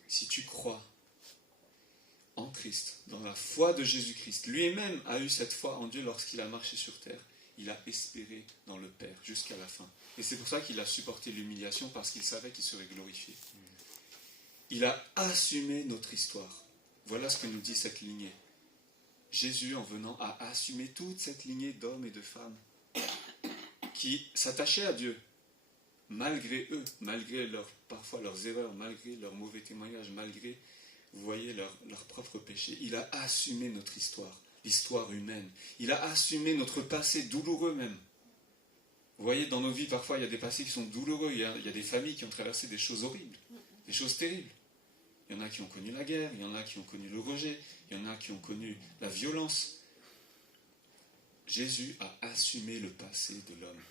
Si tu crois en Christ, dans la foi de Jésus-Christ, lui-même a eu cette foi en Dieu lorsqu'il a marché sur terre, il a espéré dans le Père jusqu'à la fin. Et c'est pour ça qu'il a supporté l'humiliation, parce qu'il savait qu'il serait glorifié. Il a assumé notre histoire. Voilà ce que nous dit cette lignée. Jésus, en venant, a assumé toute cette lignée d'hommes et de femmes qui s'attachaient à Dieu, malgré eux, malgré parfois leurs erreurs, malgré leurs mauvais témoignages, malgré, vous voyez, leur propre péché. Il a assumé notre histoire, l'histoire humaine. Il a assumé notre passé douloureux même. Vous voyez, dans nos vies, parfois, il y a des passés qui sont douloureux. Il y a des familles qui ont traversé des choses horribles, des choses terribles. Il y en a qui ont connu la guerre, il y en a qui ont connu le rejet, il y en a qui ont connu la violence. Jésus a assumé le passé de l'homme.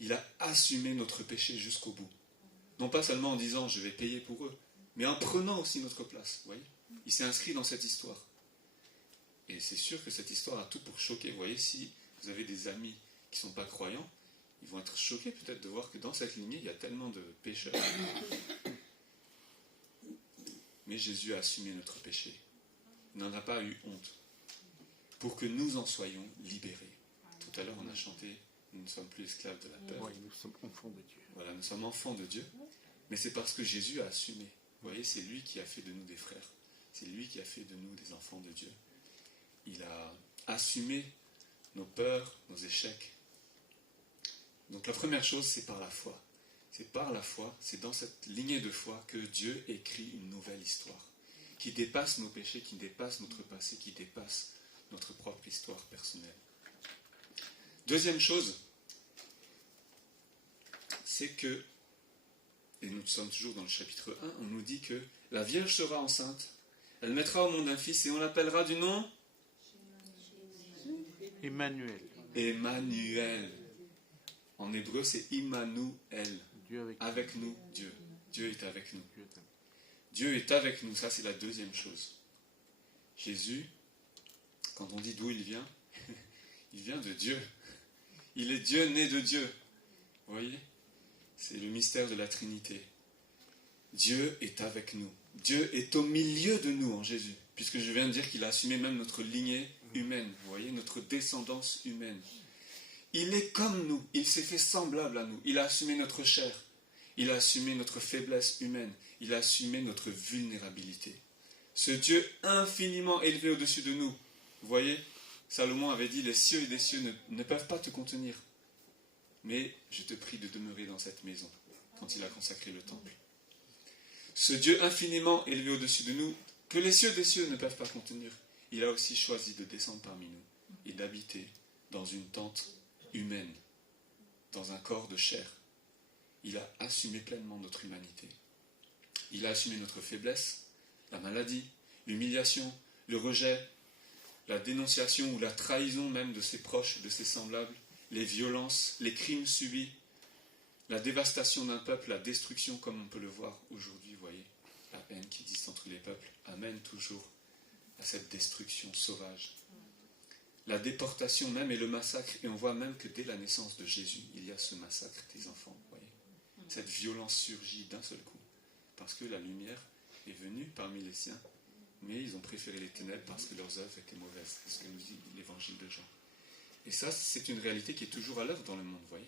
Il a assumé notre péché jusqu'au bout. Non pas seulement en disant « je vais payer pour eux », mais en prenant aussi notre place. Vous voyez, il s'est inscrit dans cette histoire. Et c'est sûr que cette histoire a tout pour choquer. Vous voyez, si vous avez des amis qui ne sont pas croyants, ils vont être choqués peut-être de voir que dans cette lignée, il y a tellement de pécheurs. Mais Jésus a assumé notre péché. Il n'en a pas eu honte. Pour que nous en soyons libérés. Tout à l'heure, on a chanté « Nous ne sommes plus esclaves de la peur ». Oui, nous sommes enfants de Dieu. Voilà, nous sommes enfants de Dieu. Mais c'est parce que Jésus a assumé. Vous voyez, c'est lui qui a fait de nous des frères. C'est lui qui a fait de nous des enfants de Dieu. Il a assumé nos peurs, nos échecs. Donc la première chose, c'est par la foi. C'est par la foi, c'est dans cette lignée de foi que Dieu écrit une nouvelle histoire, qui dépasse nos péchés, qui dépasse notre passé, qui dépasse notre propre histoire personnelle. Deuxième chose, c'est que, et nous sommes toujours dans le chapitre 1, on nous dit que la Vierge sera enceinte, elle mettra au monde un fils et on l'appellera du nom Emmanuel. Emmanuel. En hébreu, c'est Immanuel. Dieu avec nous, Dieu. Dieu est avec nous. Dieu t'aime. Dieu est avec nous, ça c'est la deuxième chose. Jésus, quand on dit d'où il vient, il vient de Dieu. Il est Dieu né de Dieu. Vous voyez? C'est le mystère de la Trinité. Dieu est avec nous. Dieu est au milieu de nous en Jésus. Puisque je viens de dire qu'il a assumé même notre lignée humaine. Vous voyez, notre descendance humaine. Il est comme nous. Il s'est fait semblable à nous. Il a assumé notre chair. Il a assumé notre faiblesse humaine. Il a assumé notre vulnérabilité. Ce Dieu infiniment élevé au-dessus de nous. Vous voyez, Salomon avait dit, les cieux et les cieux ne peuvent pas te contenir. Mais je te prie de demeurer dans cette maison. quand il a consacré le temple. Ce Dieu infiniment élevé au-dessus de nous, que les cieux des cieux ne peuvent pas contenir, il a aussi choisi de descendre parmi nous et d'habiter dans une tente humaine, dans un corps de chair. Il a assumé pleinement notre humanité. Il a assumé notre faiblesse, la maladie, l'humiliation, le rejet, la dénonciation ou la trahison même de ses proches, de ses semblables, les violences, les crimes subis, la dévastation d'un peuple, la destruction comme on peut le voir aujourd'hui, vous voyez, la haine qui existe entre les peuples amène toujours à cette destruction sauvage. La déportation même et le massacre, et on voit même que dès la naissance de Jésus, il y a ce massacre des enfants, vous voyez. Cette violence surgit d'un seul coup, parce que la lumière est venue parmi les siens, mais ils ont préféré les ténèbres parce que leurs œuvres étaient mauvaises, c'est ce que nous dit l'évangile de Jean. Et ça, c'est une réalité qui est toujours à l'œuvre dans le monde, vous voyez.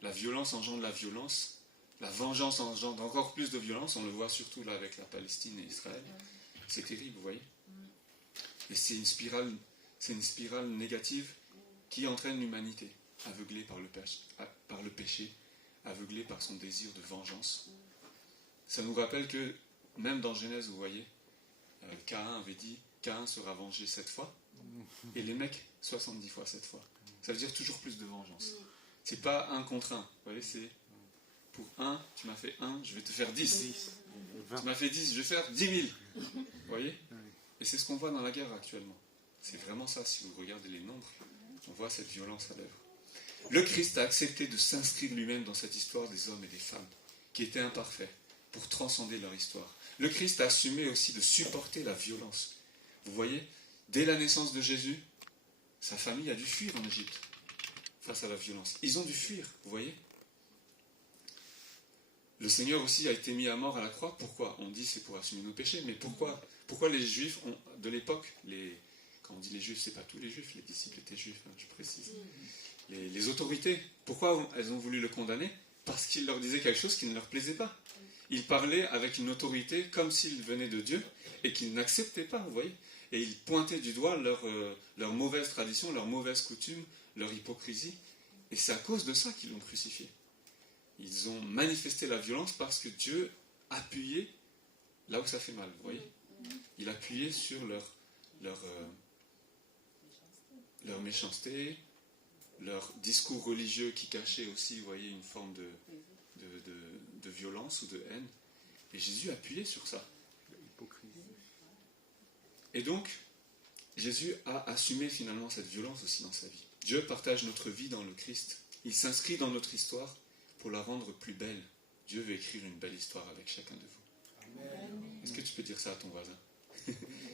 La violence engendre la violence, la vengeance engendre encore plus de violence, on le voit surtout là avec la Palestine et Israël. C'est terrible, vous voyez. Et c'est une spirale négative qui entraîne l'humanité, aveuglée par le péché, aveuglée par son désir de vengeance. Ça nous rappelle que, même dans Genèse, vous voyez, Caïn avait dit, Caïn sera vengé 7 fois, et les mecs, 70 fois 7 fois. Ça veut dire toujours plus de vengeance. C'est pas 1 contre 1, vous voyez, c'est pour 1, tu m'as fait 1, je vais te faire 10. Tu m'as fait 10, je vais faire 10 000. Vous voyez? Et c'est ce qu'on voit dans la guerre actuellement. C'est vraiment ça, si vous regardez les nombres, on voit cette violence à l'œuvre. Le Christ a accepté de s'inscrire lui-même dans cette histoire des hommes et des femmes, qui étaient imparfaits, pour transcender leur histoire. Le Christ a assumé aussi de supporter la violence. Vous voyez, dès la naissance de Jésus, sa famille a dû fuir en Égypte, face à la violence. Ils ont dû fuir, vous voyez. Le Seigneur aussi a été mis à mort à la croix. Pourquoi? On dit c'est pour assumer nos péchés, mais pourquoi les Juifs de l'époque, quand on dit les Juifs, c'est pas tous les Juifs, les disciples étaient Juifs, je précise. Les autorités, pourquoi elles ont voulu le condamner? Parce qu'il leur disait quelque chose qui ne leur plaisait pas. Il parlait avec une autorité comme s'il venait de Dieu et qu'ils n'acceptaient pas, vous voyez. Et ils pointaient du doigt leur mauvaise tradition, leur mauvaise coutume, leur hypocrisie. Et c'est à cause de ça qu'ils l'ont crucifié. Ils ont manifesté la violence parce que Dieu appuyait là où ça fait mal, vous voyez. Il appuyait sur leur méchanceté, leur discours religieux qui cachait aussi, vous voyez, une forme de violence ou de haine. Et Jésus appuyait sur ça. Et donc, Jésus a assumé finalement cette violence aussi dans sa vie. Dieu partage notre vie dans le Christ. Il s'inscrit dans notre histoire pour la rendre plus belle. Dieu veut écrire une belle histoire avec chacun de vous. Amen. Est-ce que tu peux dire ça à ton voisin?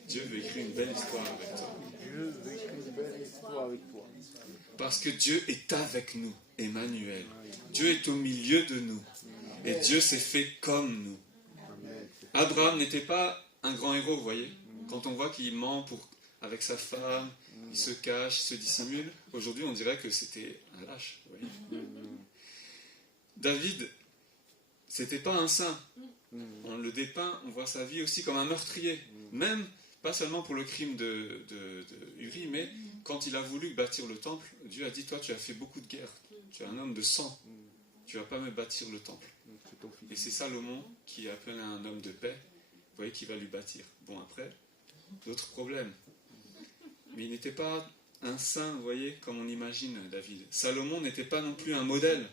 Dieu veut écrire une belle histoire avec toi. Dieu veut écrire une belle histoire avec toi. Parce que Dieu est avec nous, Emmanuel. Dieu est au milieu de nous. Et Dieu s'est fait comme nous. Abraham n'était pas un grand héros, vous voyez. Quand on voit qu'il ment avec sa femme, il se cache, il se dissimule, aujourd'hui on dirait que c'était un lâche, vous voyez. David, c'était pas un saint. On le dépeint, on voit sa vie aussi comme un meurtrier. Même, pas seulement pour le crime de Uri, mais quand il a voulu bâtir le temple, Dieu a dit, toi tu as fait beaucoup de guerres, tu es un homme de sang, tu ne vas pas me bâtir le temple. Et c'est Salomon qui appelle un homme de paix, vous voyez, qui va lui bâtir. Bon, après, d'autres problèmes. Mais il n'était pas un saint, vous voyez, comme on imagine David. Salomon n'était pas non plus un modèle.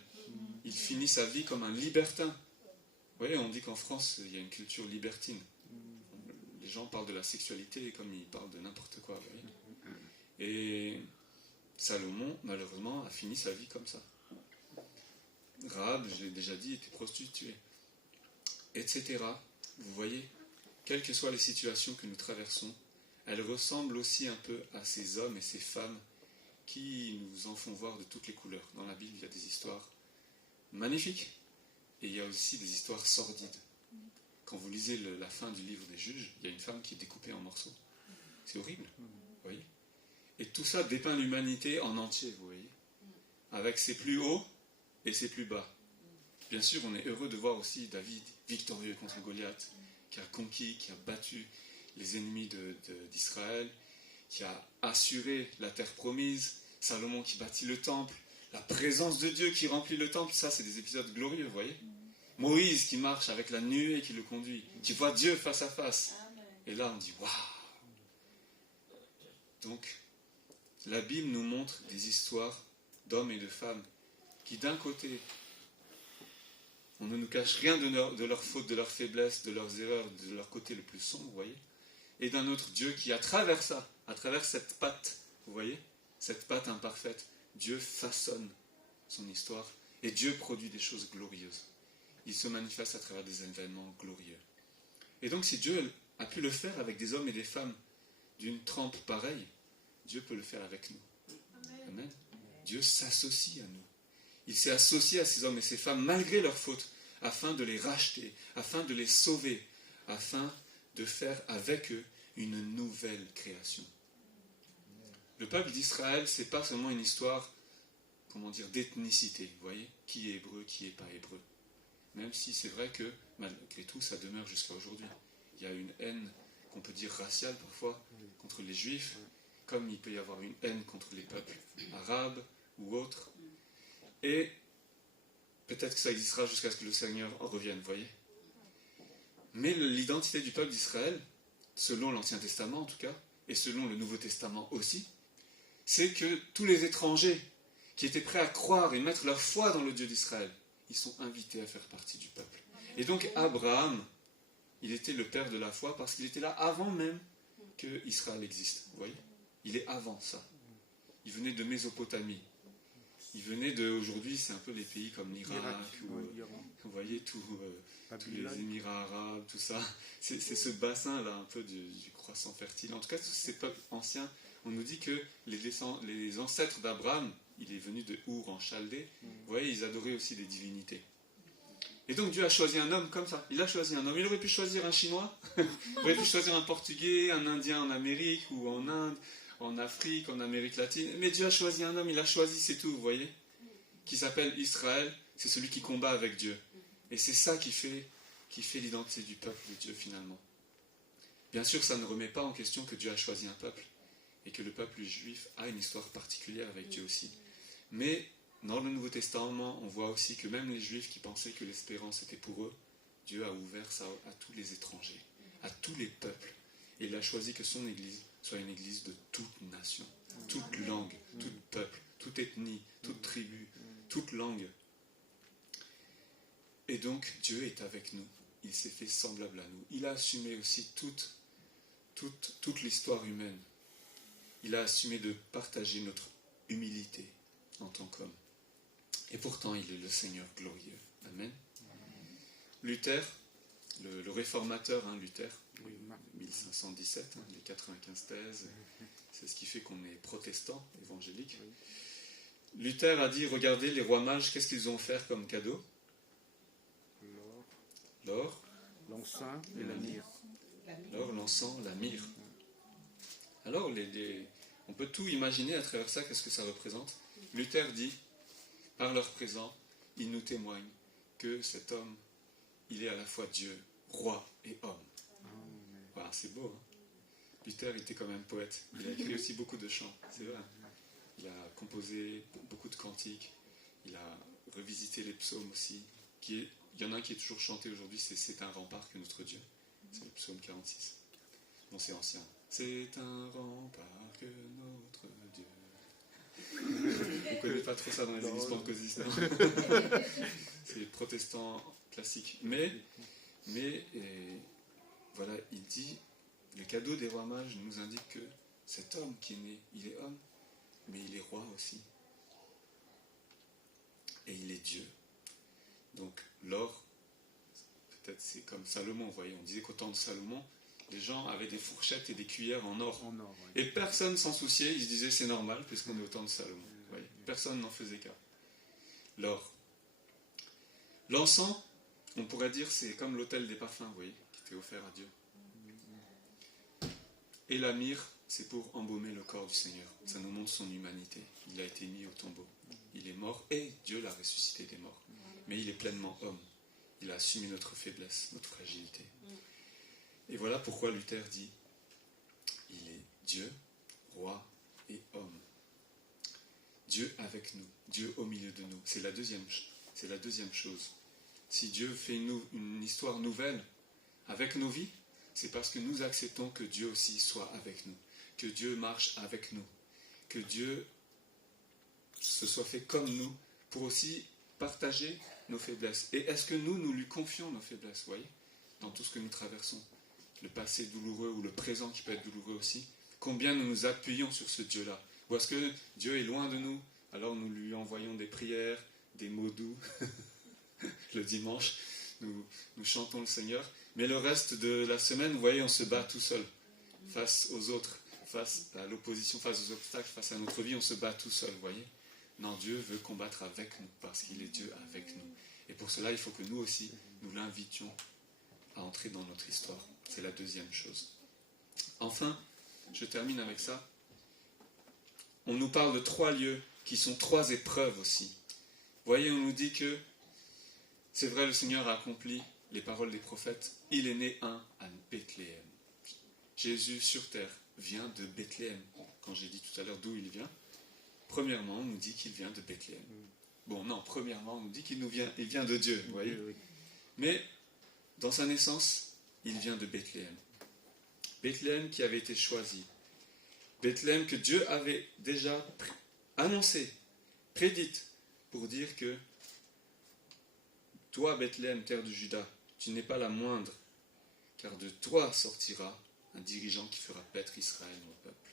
Il finit sa vie comme un libertin. Vous voyez, on dit qu'en France, il y a une culture libertine. Les gens parlent de la sexualité comme ils parlent de n'importe quoi. Vous voyez. Et Salomon, malheureusement, a fini sa vie comme ça. Rahab, je l'ai déjà dit, était prostituée. Etc. Vous voyez, quelles que soient les situations que nous traversons, elles ressemblent aussi un peu à ces hommes et ces femmes qui nous en font voir de toutes les couleurs. Dans la Bible, il y a des histoires magnifiques et il y a aussi des histoires sordides. Quand vous lisez la fin du livre des Juges, il y a une femme qui est découpée en morceaux. C'est horrible, vous voyez. Et tout ça dépeint l'humanité en entier, vous voyez, avec ses plus hauts et ses plus bas. Bien sûr, on est heureux de voir aussi David victorieux contre Goliath, qui a conquis, qui a battu les ennemis d'Israël, qui a assuré la terre promise, Salomon qui bâtit le temple, La présence de Dieu qui remplit le temple, ça c'est des épisodes glorieux, vous voyez. Moïse qui marche avec la nuée qui le conduit, qui voit Dieu face à face. Et là on dit waouh. Donc la Bible nous montre des histoires d'hommes et de femmes qui d'un côté, on ne nous cache rien de leurs fautes, de leurs faiblesses, de leurs erreurs, de leur côté le plus sombre, vous voyez. Et d'un autre Dieu qui, à travers ça, à travers cette patte, vous voyez, cette patte imparfaite, Dieu façonne son histoire et Dieu produit des choses glorieuses. Il se manifeste à travers des événements glorieux. Et donc si Dieu a pu le faire avec des hommes et des femmes d'une trempe pareille, Dieu peut le faire avec nous. Amen. Dieu s'associe à nous. Il s'est associé à ces hommes et ces femmes malgré leurs fautes, afin de les racheter, afin de les sauver, afin de faire avec eux une nouvelle création. Le peuple d'Israël, ce n'est pas seulement une histoire, d'ethnicité, vous voyez, qui est hébreu, qui n'est pas hébreu. Même si c'est vrai que, malgré tout, ça demeure jusqu'à aujourd'hui. Il y a une haine, qu'on peut dire raciale parfois, contre les juifs, comme il peut y avoir une haine contre les peuples arabes ou autres. Et peut-être que ça existera jusqu'à ce que le Seigneur en revienne, vous voyez. Mais l'identité du peuple d'Israël, selon l'Ancien Testament en tout cas, et selon le Nouveau Testament aussi, c'est que tous les étrangers qui étaient prêts à croire et mettre leur foi dans le Dieu d'Israël, ils sont invités à faire partie du peuple. Et donc Abraham, il était le père de la foi parce qu'il était là avant même que Israël existe, vous voyez. Il est avant ça. Il venait de Mésopotamie. Il venait de, aujourd'hui, c'est un peu les pays comme l'Irak, vous voyez, tous les Émirats arabes, tout ça. C'est ce bassin-là, un peu du croissant fertile. En tout cas, tous ces peuples anciens, on nous dit que les ancêtres d'Abraham, il est venu de Our en Chaldée, vous voyez, ils adoraient aussi des divinités. Et donc Dieu a choisi un homme comme ça. Il a choisi un homme. Il aurait pu choisir un Chinois, il aurait pu choisir un Portugais, un Indien en Amérique ou en Inde, en Afrique, en Amérique latine. Mais Dieu a choisi un homme, il a choisi, c'est tout, vous voyez, qui s'appelle Israël. C'est celui qui combat avec Dieu. Et c'est ça qui fait l'identité du peuple de Dieu finalement. Bien sûr, ça ne remet pas en question que Dieu a choisi un peuple et que le peuple juif a une histoire particulière avec Dieu aussi. Mais dans le Nouveau Testament, on voit aussi que même les Juifs qui pensaient que l'espérance était pour eux, Dieu a ouvert ça à tous les étrangers, à tous les peuples. Et il a choisi que son Église soit une Église de toute nation, toute langue, tout peuple, toute ethnie, toute tribu, toute langue. Et donc Dieu est avec nous. Il s'est fait semblable à nous. Il a assumé aussi toute l'histoire humaine. Il a assumé de partager notre humilité en tant qu'homme. Et pourtant, il est le Seigneur glorieux. Amen. Luther, le réformateur, Luther, 1517, les 95 thèses, c'est ce qui fait qu'on est protestant, évangélique. Luther a dit, regardez les rois mages, qu'est-ce qu'ils ont offert comme cadeau? L'or, l'encens et la myrrhe. L'or, l'encens, la myrrhe. Alors, on peut tout imaginer à travers ça, qu'est-ce que ça représente. Luther dit, par leur présent, ils nous témoignent que cet homme, il est à la fois Dieu, roi et homme. Voilà, c'est beau, hein. Luther était quand même poète. Il a écrit aussi beaucoup de chants, c'est vrai. Il a composé beaucoup de cantiques. Il a revisité les psaumes aussi. Il y en a un qui est toujours chanté aujourd'hui, c'est un rempart que notre Dieu. C'est le psaume 46. Bon, c'est ancien. C'est un rempart que notre Dieu. On ne connaît pas trop ça dans les églises pentecôtistes. C'est protestant classique. Mais voilà, il dit, le cadeau des rois mages nous indique que cet homme qui est né, il est homme, mais il est roi aussi. Et il est Dieu. Donc l'or, peut-être c'est comme Salomon, vous voyez, on disait qu'au temps de Salomon, les gens avaient des fourchettes et des cuillères en or. Et personne s'en souciait, ils se disaient c'est normal, puisqu'on est au temps de Salomon. Vous voyez, personne n'en faisait cas. L'or. L'encens, on pourrait dire, c'est comme l'autel des parfums, vous voyez, qui était offert à Dieu. Et la myrrhe, c'est pour embaumer le corps du Seigneur. Ça nous montre son humanité. Il a été mis au tombeau. Il est mort et Dieu l'a ressuscité des morts. Mais il est pleinement homme. Il a assumé notre faiblesse, notre fragilité. Et voilà pourquoi Luther dit, il est Dieu, roi et homme. Dieu avec nous, Dieu au milieu de nous. C'est la deuxième chose. Si Dieu fait une histoire nouvelle avec nos vies, c'est parce que nous acceptons que Dieu aussi soit avec nous, que Dieu marche avec nous, que Dieu se soit fait comme nous pour aussi partager nos faiblesses. Et est-ce que nous lui confions nos faiblesses, voyez, dans tout ce que nous traversons, le passé douloureux ou le présent qui peut être douloureux aussi, combien nous nous appuyons sur ce Dieu-là? Ou est-ce que Dieu est loin de nous, alors nous lui envoyons des prières, des mots doux, le dimanche, nous chantons le Seigneur, mais le reste de la semaine, vous voyez, on se bat tout seul, face aux autres, face à l'opposition, face aux obstacles, face à notre vie, on se bat tout seul, vous voyez. Non, Dieu veut combattre avec nous, parce qu'il est Dieu avec nous. Et pour cela, il faut que nous aussi, nous l'invitions à entrer dans notre histoire. C'est la deuxième chose. Enfin, je termine avec ça. On nous parle de 3 lieux qui sont 3 épreuves aussi. Vous voyez, on nous dit que c'est vrai, le Seigneur a accompli les paroles des prophètes. Il est né à Bethléem. Jésus sur terre vient de Bethléem. Quand j'ai dit tout à l'heure d'où il vient, premièrement, on nous dit qu'il vient de Bethléem. Bon, non, premièrement, on nous dit il vient de Dieu, vous voyez. Mais dans sa naissance, il vient de Bethléem. Bethléem qui avait été choisi. Bethléem que Dieu avait déjà annoncé, prédite, pour dire que toi, Bethléem, terre de Juda, tu n'es pas la moindre, car de toi sortira un dirigeant qui fera paître Israël, mon peuple.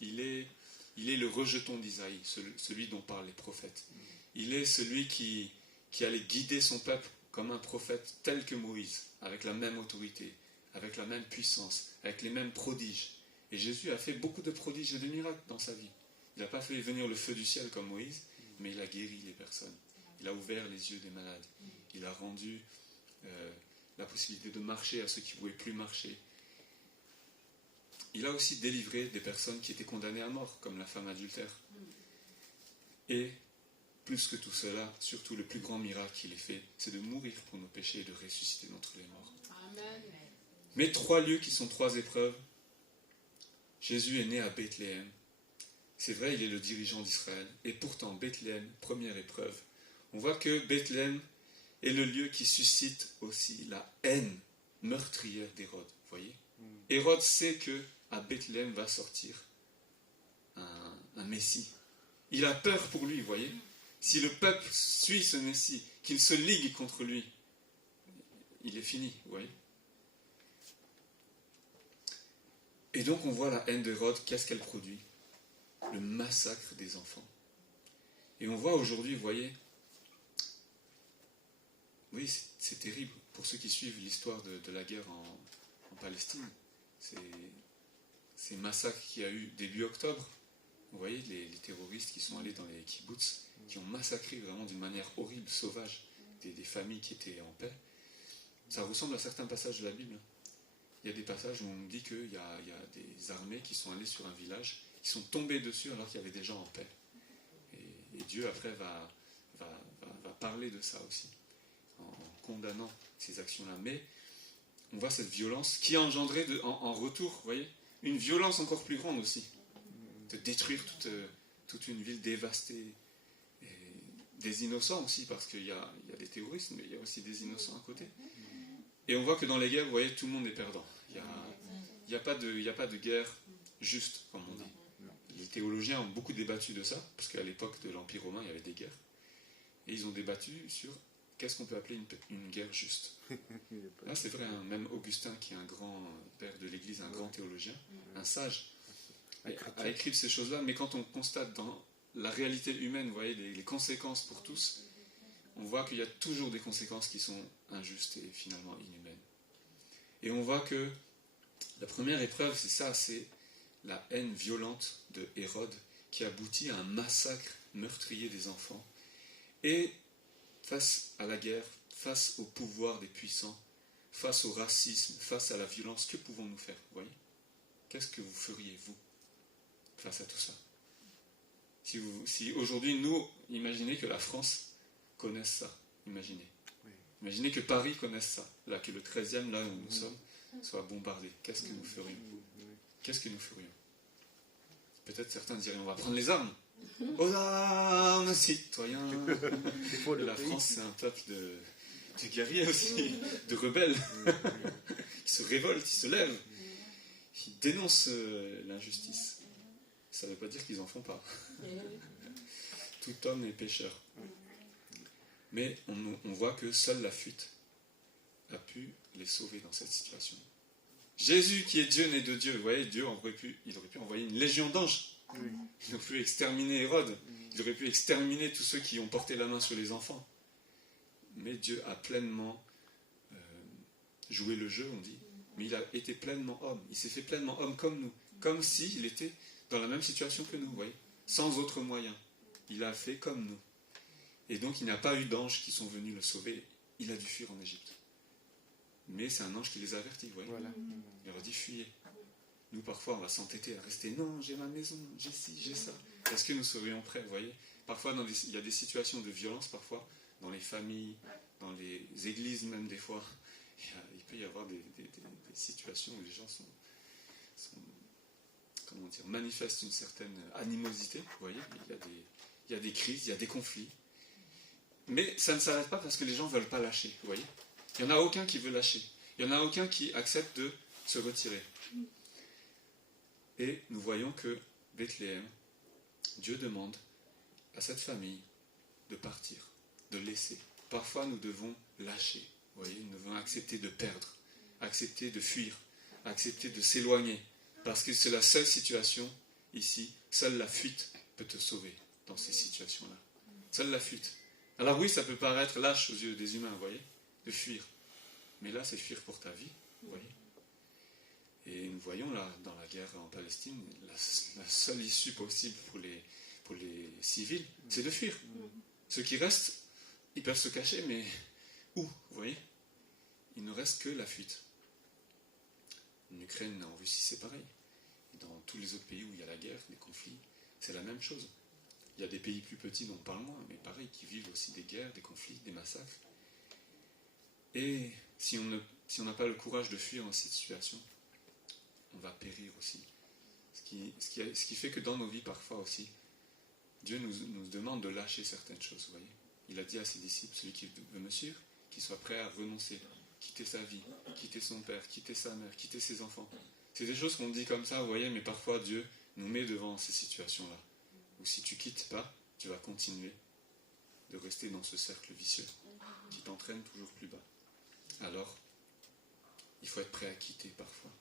Il est le rejeton d'Isaïe, celui dont parlent les prophètes. Il est celui qui allait guider son peuple comme un prophète tel que Moïse, avec la même autorité, avec la même puissance, avec les mêmes prodiges. Et Jésus a fait beaucoup de prodiges et de miracles dans sa vie. Il n'a pas fait venir le feu du ciel comme Moïse, mais il a guéri les personnes. Il a ouvert les yeux des malades. Il a rendu la possibilité de marcher à ceux qui ne pouvaient plus marcher. Il a aussi délivré des personnes qui étaient condamnées à mort, comme la femme adultère. Et plus que tout cela, surtout le plus grand miracle qu'il ait fait, c'est de mourir pour nos péchés et de ressusciter d'entre les morts. Amen. Mais 3 lieux qui sont 3 épreuves. Jésus est né à Bethléem. C'est vrai, il est le dirigeant d'Israël. Et pourtant, Bethléem, première épreuve. On voit que Bethléem est le lieu qui suscite aussi la haine meurtrière d'Hérode. Vous voyez ? Hérode sait que à Bethléem va sortir un Messie. Il a peur pour lui, vous voyez. Si le peuple suit ce Messie, qu'il se ligue contre lui, il est fini, vous voyez. Et donc on voit la haine d'Hérode, qu'est-ce qu'elle produit? Le massacre des enfants. Et on voit aujourd'hui, vous voyez, oui, c'est terrible pour ceux qui suivent l'histoire de la guerre en Palestine. Ces massacres qu'il y a eu début octobre, vous voyez, les terroristes qui sont allés dans les kibbutz, qui ont massacré vraiment d'une manière horrible, sauvage, des familles qui étaient en paix. Ça ressemble à certains passages de la Bible. Il y a des passages où on nous dit qu'il y a des armées qui sont allées sur un village, qui sont tombées dessus alors qu'il y avait des gens en paix. Et Dieu après va parler de ça aussi, en condamnant ces actions-là. Mais on voit cette violence qui a engendré en retour, vous voyez, une violence encore plus grande aussi, de détruire toute une ville dévastée, et des innocents aussi, parce qu'il y a des terroristes, mais il y a aussi des innocents à côté. Et on voit que dans les guerres, vous voyez, tout le monde est perdant. Il n'y a pas de guerre juste, comme on dit. Les théologiens ont beaucoup débattu de ça, parce qu'à l'époque de l'Empire romain, il y avait des guerres. Et ils ont débattu sur qu'est-ce qu'on peut appeler une guerre juste. Là, c'est vrai, hein, même Augustin, qui est un grand père de l'Église, un grand théologien, un sage, a écrit ces choses-là, mais quand on constate dans la réalité humaine, vous voyez, les conséquences pour tous, on voit qu'il y a toujours des conséquences qui sont injustes et finalement inhumaines. Et on voit que la première épreuve, c'est ça, c'est la haine violente de Hérode, qui aboutit à un massacre meurtrier des enfants. Et face à la guerre, face au pouvoir des puissants, face au racisme, face à la violence, que pouvons-nous faire, vous voyez ? Qu'est-ce que vous feriez, vous, face à tout ça ? Si aujourd'hui, nous, imaginez que la France connaisse ça, imaginez. Imaginez que Paris connaisse ça, là, que le 13e, là où nous sommes, soit bombardé. Qu'est-ce que nous ferions ? Qu'est-ce que nous ferions ? Peut-être certains diraient, on va prendre les armes. Aux armes, citoyens. Il faut Et le la pays. France, c'est un peuple de guerriers aussi, de rebelles, qui se révoltent, qui se lèvent, qui dénoncent l'injustice. Ça ne veut pas dire qu'ils n'en font pas. Tout homme est pécheur. Mais on voit que seule la fuite a pu les sauver dans cette situation. Jésus, qui est Dieu né de Dieu, vous voyez, Dieu il aurait pu envoyer une légion d'anges. Oui. Il aurait pu exterminer Hérode. Il aurait pu exterminer tous ceux qui ont porté la main sur les enfants. Mais Dieu a pleinement joué le jeu, on dit. Mais il a été pleinement homme. Il s'est fait pleinement homme comme nous. Comme s'il était dans la même situation que nous, vous voyez. Sans autre moyen. Il a fait comme nous. Et donc il n'y a pas eu d'anges qui sont venus le sauver. Il a dû fuir en Égypte. Mais c'est un ange qui les a avertis, vous voyez. Voilà. Il leur a dit fuyez. Nous parfois on va s'entêter à rester. Non, j'ai ma maison, j'ai ci, j'ai ça. Est-ce que nous serions prêts, vous voyez. Parfois il y a des situations de violence, parfois, dans les familles, dans les églises même des fois. Il peut y avoir des situations où les gens comment dire, manifestent une certaine animosité, vous voyez. Il y a des crises, il y a des conflits. Mais ça ne s'arrête pas parce que les gens ne veulent pas lâcher, vous voyez. Il n'y en a aucun qui veut lâcher. Il n'y en a aucun qui accepte de se retirer. Et nous voyons que Bethléem, Dieu demande à cette famille de partir, de laisser. Parfois nous devons lâcher, vous voyez, nous devons accepter de perdre, accepter de fuir, accepter de s'éloigner. Parce que c'est la seule situation ici, seule la fuite peut te sauver dans ces situations-là. Seule la fuite. Alors oui, ça peut paraître lâche aux yeux des humains, vous voyez, de fuir. Mais là, c'est fuir pour ta vie, vous voyez. Et nous voyons là, dans la guerre en Palestine, la seule issue possible pour les civils, c'est de fuir. Ceux qui restent, ils peuvent se cacher, mais où, vous voyez? Il ne reste que la fuite. En Ukraine, en Russie, c'est pareil. Dans tous les autres pays où il y a la guerre, les conflits, c'est la même chose. Il y a des pays plus petits dont on parle moins, mais pareil, qui vivent aussi des guerres, des conflits, des massacres. Et si on n'a pas le courage de fuir dans cette situation, on va périr aussi. Ce qui fait que dans nos vies, parfois aussi, Dieu nous demande de lâcher certaines choses, vous voyez. Il a dit à ses disciples, celui qui veut me suivre, qu'il soit prêt à renoncer, quitter sa vie, quitter son père, quitter sa mère, quitter ses enfants. C'est des choses qu'on dit comme ça, vous voyez, mais parfois Dieu nous met devant ces situations-là. Où si tu quittes pas, tu vas continuer de rester dans ce cercle vicieux qui t'entraîne toujours plus bas. Alors, il faut être prêt à quitter parfois.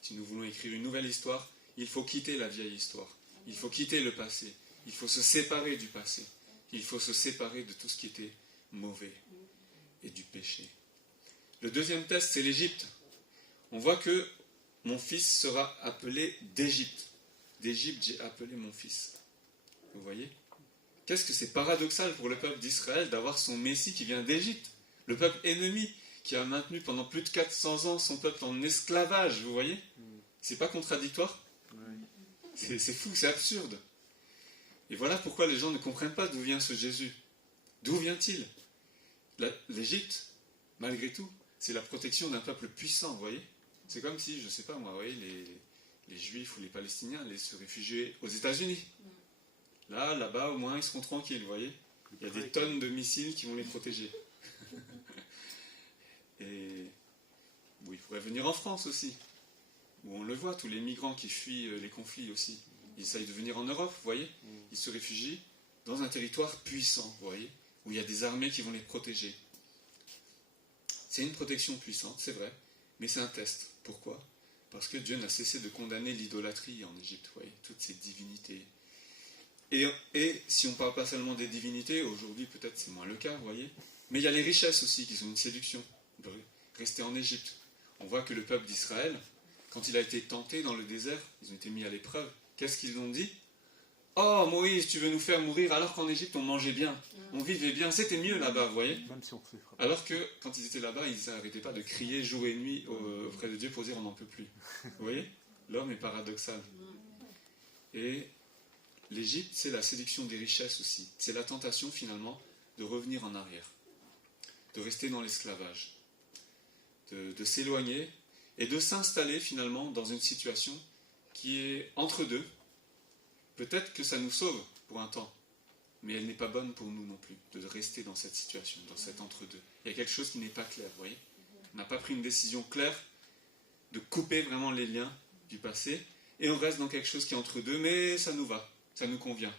Si nous voulons écrire une nouvelle histoire, il faut quitter la vieille histoire. Il faut quitter le passé. Il faut se séparer du passé. Il faut se séparer de tout ce qui était mauvais et du péché. Le deuxième test, c'est l'Égypte. On voit que mon fils sera appelé d'Égypte. D'Égypte, j'ai appelé mon fils. Vous voyez? Qu'est-ce que c'est paradoxal pour le peuple d'Israël d'avoir son Messie qui vient d'Égypte. Le peuple ennemi qui a maintenu pendant plus de 400 ans son peuple en esclavage, vous voyez? C'est pas contradictoire? C'est fou, c'est absurde. Et voilà pourquoi les gens ne comprennent pas d'où vient ce Jésus. D'où vient-il? L'Égypte, malgré tout, c'est la protection d'un peuple puissant, vous voyez? C'est comme si, je ne sais pas moi, vous voyez, les Juifs ou les Palestiniens allaient se réfugier aux États-Unis. Là-bas, au moins, ils seront tranquilles, vous voyez? Il y a des tonnes de missiles qui vont les protéger. Et ils pourraient venir en France aussi, où on le voit, tous les migrants qui fuient les conflits aussi. Ils essayent de venir en Europe, vous voyez? Ils se réfugient dans un territoire puissant, vous voyez? Où il y a des armées qui vont les protéger. C'est une protection puissante, c'est vrai, mais c'est un test. Pourquoi? Parce que Dieu n'a cessé de condamner l'idolâtrie en Égypte, vous voyez? Toutes ces divinités. Et si on ne parle pas seulement des divinités, aujourd'hui peut-être c'est moins le cas, vous voyez? Mais il y a les richesses aussi qui sont une séduction. De rester en Égypte. On voit que le peuple d'Israël, quand il a été tenté dans le désert, ils ont été mis à l'épreuve. Qu'est-ce qu'ils ont dit? Oh Moïse, tu veux nous faire mourir alors qu'en Égypte on mangeait bien, on vivait bien, c'était mieux là-bas, vous voyez? Même si on se frappe. Alors que quand ils étaient là-bas, ils n'arrêtaient pas de crier jour et nuit auprès de Dieu pour dire on n'en peut plus. Vous voyez? L'homme est paradoxal. Et l'Égypte, c'est la séduction des richesses aussi. C'est la tentation finalement de revenir en arrière, de rester dans l'esclavage, de s'éloigner et de s'installer finalement dans une situation qui est entre deux. Peut-être que ça nous sauve pour un temps. Mais elle n'est pas bonne pour nous non plus, de rester dans cette situation, dans cet entre-deux. Il y a quelque chose qui n'est pas clair, vous voyez. On n'a pas pris une décision claire de couper vraiment les liens du passé, et on reste dans quelque chose qui est entre deux, mais ça nous va, ça nous convient.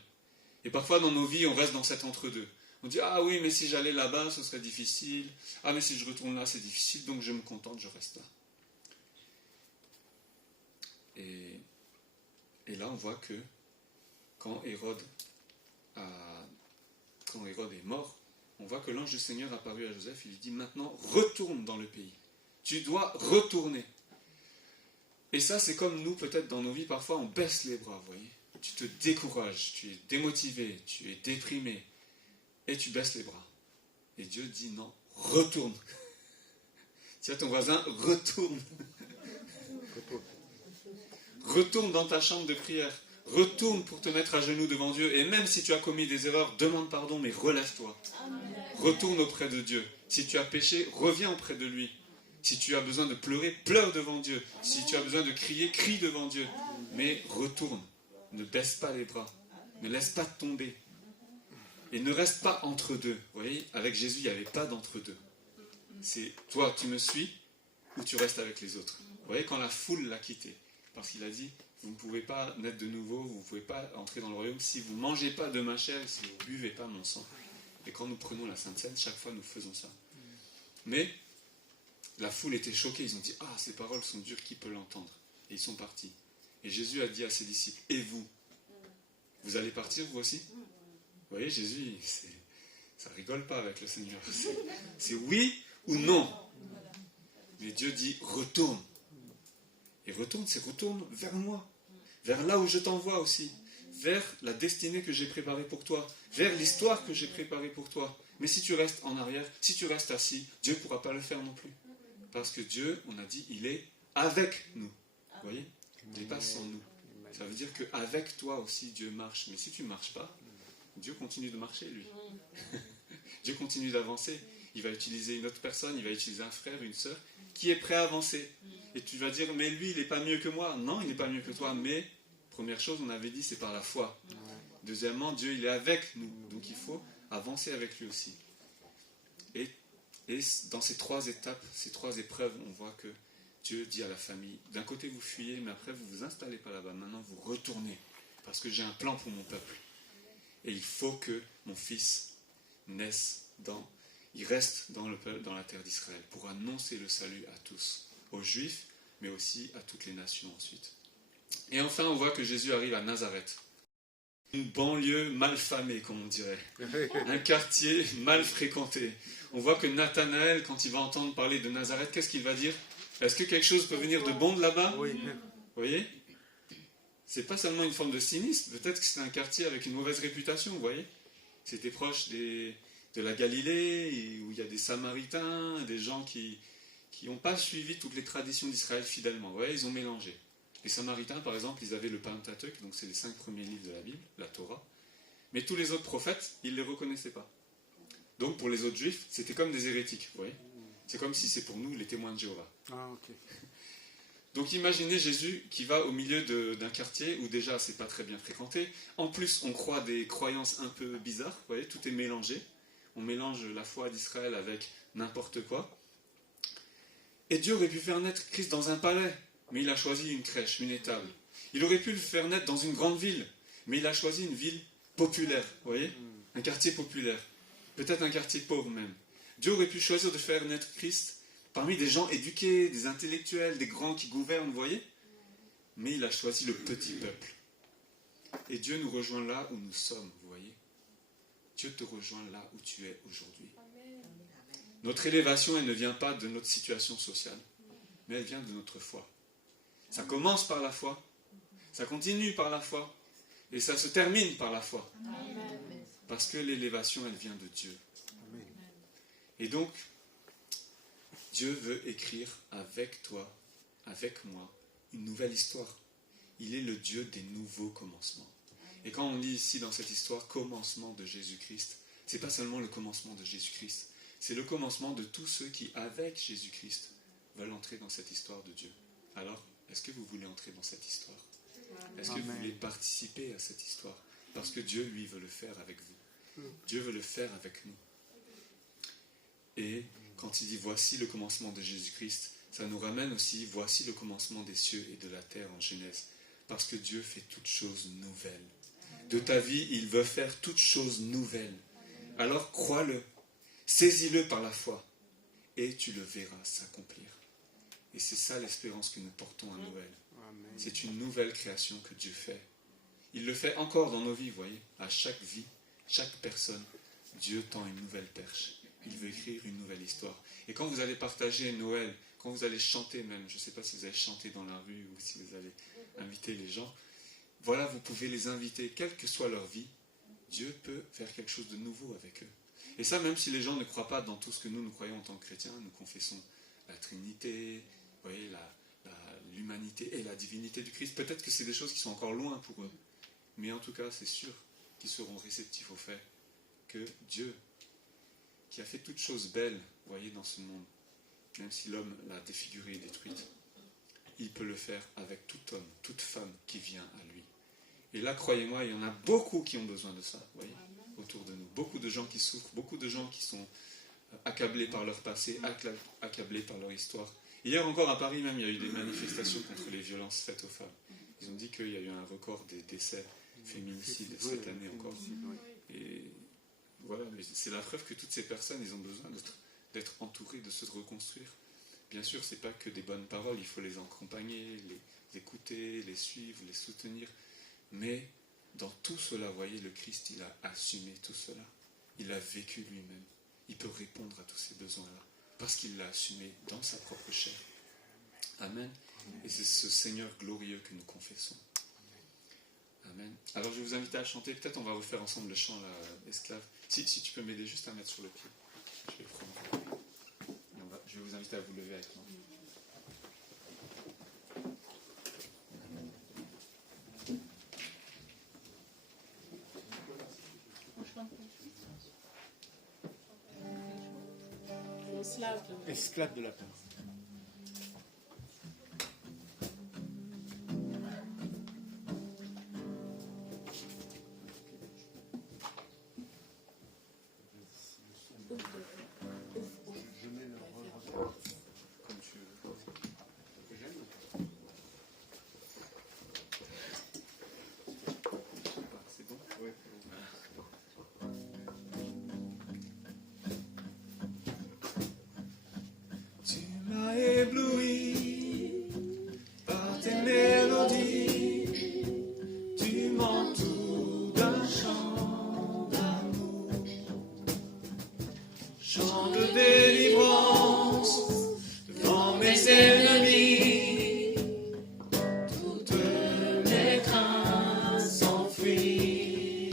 Et parfois dans nos vies, on reste dans cet entre-deux. On dit, ah oui, mais si j'allais là-bas, ce serait difficile. Ah, mais si je retourne là, c'est difficile, donc je me contente, je reste là. Et là, on voit que quand Hérode est mort, on voit que l'ange du Seigneur apparut à Joseph, il lui dit, maintenant, retourne dans le pays. Tu dois retourner. Et ça, c'est comme nous, peut-être dans nos vies, parfois, on baisse les bras, vous voyez. Tu te décourages, tu es démotivé, tu es déprimé, et tu baisses les bras. Et Dieu dit, non, retourne. Dis à ton voisin, retourne. Retourne dans ta chambre de prière. Retourne pour te mettre à genoux devant Dieu. Et même si tu as commis des erreurs, demande pardon, mais relève-toi. Retourne auprès de Dieu. Si tu as péché, reviens auprès de lui. Si tu as besoin de pleurer, pleure devant Dieu. Si tu as besoin de crier, crie devant Dieu. Mais retourne. Ne baisse pas les bras. Ne laisse pas tomber. Et ne reste pas entre deux. Vous voyez, avec Jésus, il n'y avait pas d'entre-deux. C'est toi, tu me suis, ou tu restes avec les autres. Vous voyez, quand la foule l'a quitté, parce qu'il a dit, vous ne pouvez pas naître de nouveau, vous ne pouvez pas entrer dans le royaume si vous ne mangez pas de ma chair, si vous ne buvez pas mon sang. Et quand nous prenons la Sainte Seine, chaque fois nous faisons ça. Mais la foule était choquée, ils ont dit, ah, ces paroles sont dures, qui peut l'entendre? Et ils sont partis. Et Jésus a dit à ses disciples, et vous? Vous allez partir vous aussi? Vous voyez, Jésus, ça rigole pas avec le Seigneur. C'est oui ou non. Mais Dieu dit, retourne. Et retourne, c'est retourne vers moi. Vers là où je t'envoie aussi. Vers la destinée que j'ai préparée pour toi. Vers l'histoire que j'ai préparée pour toi. Mais si tu restes en arrière, si tu restes assis, Dieu ne pourra pas le faire non plus. Parce que Dieu, on a dit, il est avec nous. Vous voyez? Il n'est pas sans nous. Ça veut dire qu'avec toi aussi, Dieu marche. Mais si tu ne marches pas, Dieu continue de marcher, lui. Dieu continue d'avancer. Il va utiliser une autre personne, il va utiliser un frère, une sœur, qui est prêt à avancer. Et tu vas dire, mais lui, il n'est pas mieux que moi. Non, il n'est pas mieux que toi. Mais, première chose, on avait dit, c'est par la foi. Deuxièmement, Dieu, il est avec nous. Donc, il faut avancer avec lui aussi. Et dans ces trois étapes, ces trois épreuves, on voit que Dieu dit à la famille, d'un côté, vous fuyez, mais après, vous ne vous installez pas là-bas. Maintenant, vous retournez. Parce que j'ai un plan pour mon peuple. Et il faut que mon fils il reste dans la terre d'Israël pour annoncer le salut à tous, aux Juifs, mais aussi à toutes les nations ensuite. Et enfin, on voit que Jésus arrive à Nazareth. Une banlieue mal famée, comme on dirait. Un quartier mal fréquenté. On voit que Nathanaël, quand il va entendre parler de Nazareth, qu'est-ce qu'il va dire? Est-ce que quelque chose peut venir de bon de là-bas? Oui. Vous voyez? C'est pas seulement une forme de cynisme, peut-être que c'est un quartier avec une mauvaise réputation, vous voyez. C'était proche de la Galilée, où il y a des Samaritains, des gens qui n'ont pas suivi toutes les traditions d'Israël fidèlement. Vous voyez, ils ont mélangé. Les Samaritains, par exemple, ils avaient le Pentateuque, donc c'est les 5 premiers livres de la Bible, la Torah. Mais tous les autres prophètes, ils ne les reconnaissaient pas. Donc pour les autres Juifs, c'était comme des hérétiques, vous voyez. C'est comme si c'est pour nous les témoins de Jéhovah. Ah, ok. Donc imaginez Jésus qui va au milieu d'un quartier où déjà c'est pas très bien fréquenté. En plus, on croit des croyances un peu bizarres, vous voyez, tout est mélangé. On mélange la foi d'Israël avec n'importe quoi. Et Dieu aurait pu faire naître Christ dans un palais, mais il a choisi une crèche, une étable. Il aurait pu le faire naître dans une grande ville, mais il a choisi une ville populaire, vous voyez, un quartier populaire. Peut-être un quartier pauvre même. Dieu aurait pu choisir de faire naître Christ parmi des gens éduqués, des intellectuels, des grands qui gouvernent, vous voyez. Mais il a choisi le petit peuple. Et Dieu nous rejoint là où nous sommes, vous voyez. Dieu te rejoint là où tu es aujourd'hui. Notre élévation, elle ne vient pas de notre situation sociale, mais elle vient de notre foi. Ça commence par la foi, ça continue par la foi, et ça se termine par la foi. Parce que l'élévation, elle vient de Dieu. Et donc, Dieu veut écrire avec toi, avec moi, une nouvelle histoire. Il est le Dieu des nouveaux commencements. Et quand on lit ici dans cette histoire, commencement de Jésus-Christ, c'est pas seulement le commencement de Jésus-Christ, c'est le commencement de tous ceux qui, avec Jésus-Christ, veulent entrer dans cette histoire de Dieu. Alors, est-ce que vous voulez entrer dans cette histoire? Est-ce que vous voulez participer à cette histoire? Parce que Dieu, lui, veut le faire avec vous. Dieu veut le faire avec nous. Et quand il dit « Voici le commencement de Jésus-Christ », ça nous ramène aussi « Voici le commencement des cieux et de la terre » en Genèse. Parce que Dieu fait toutes choses nouvelles. De ta vie, il veut faire toutes choses nouvelles. Alors crois-le, saisis-le par la foi, et tu le verras s'accomplir. Et c'est ça l'espérance que nous portons à Noël. C'est une nouvelle création que Dieu fait. Il le fait encore dans nos vies, vous voyez. À chaque vie, chaque personne, Dieu tend une nouvelle perche. Il veut écrire une nouvelle histoire. Et quand vous allez partager Noël, quand vous allez chanter même, je ne sais pas si vous allez chanter dans la rue ou si vous allez inviter les gens, voilà, vous pouvez les inviter, quelle que soit leur vie, Dieu peut faire quelque chose de nouveau avec eux. Et ça, même si les gens ne croient pas dans tout ce que nous croyons en tant que chrétiens, nous confessons la Trinité, vous voyez, l'humanité et la divinité du Christ. Peut-être que c'est des choses qui sont encore loin pour eux. Mais en tout cas, c'est sûr qu'ils seront réceptifs au fait que Dieu, qui a fait toutes choses belles, vous voyez, dans ce monde, même si l'homme l'a défiguré et détruite, il peut le faire avec tout homme, toute femme qui vient à lui. Et là, croyez-moi, il y en a beaucoup qui ont besoin de ça, vous voyez, autour de nous. Beaucoup de gens qui souffrent, beaucoup de gens qui sont accablés par leur passé, accablés par leur histoire. Hier encore à Paris même, il y a eu des manifestations contre les violences faites aux femmes. Ils ont dit qu'il y a eu un record des décès féminicides cette année encore. Et voilà, c'est la preuve que toutes ces personnes, ils ont besoin d'être entourées, de se reconstruire. Bien sûr, ce n'est pas que des bonnes paroles, il faut les accompagner, les écouter, les suivre, les soutenir. Mais dans tout cela, vous voyez, le Christ, il a assumé tout cela. Il a vécu lui-même. Il peut répondre à tous ces besoins-là. Parce qu'il l'a assumé dans sa propre chair. Amen. Et c'est ce Seigneur glorieux que nous confessons. Amen. Alors je vais vous inviter à chanter. Peut-être on va refaire ensemble le chant, là, esclave. Si tu peux m'aider juste à mettre sur le pied. Je vais prendre. Je vais vous inviter à vous lever avec moi. Esclave de la peur. Je mets le Comme tu veux. C'est bon? Oui. Tu m'as ébloui par tes mélodies, tu m'entoures d'un chant d'amour, chant de délivrance devant mes ennemis, toutes mes craintes s'enfuient.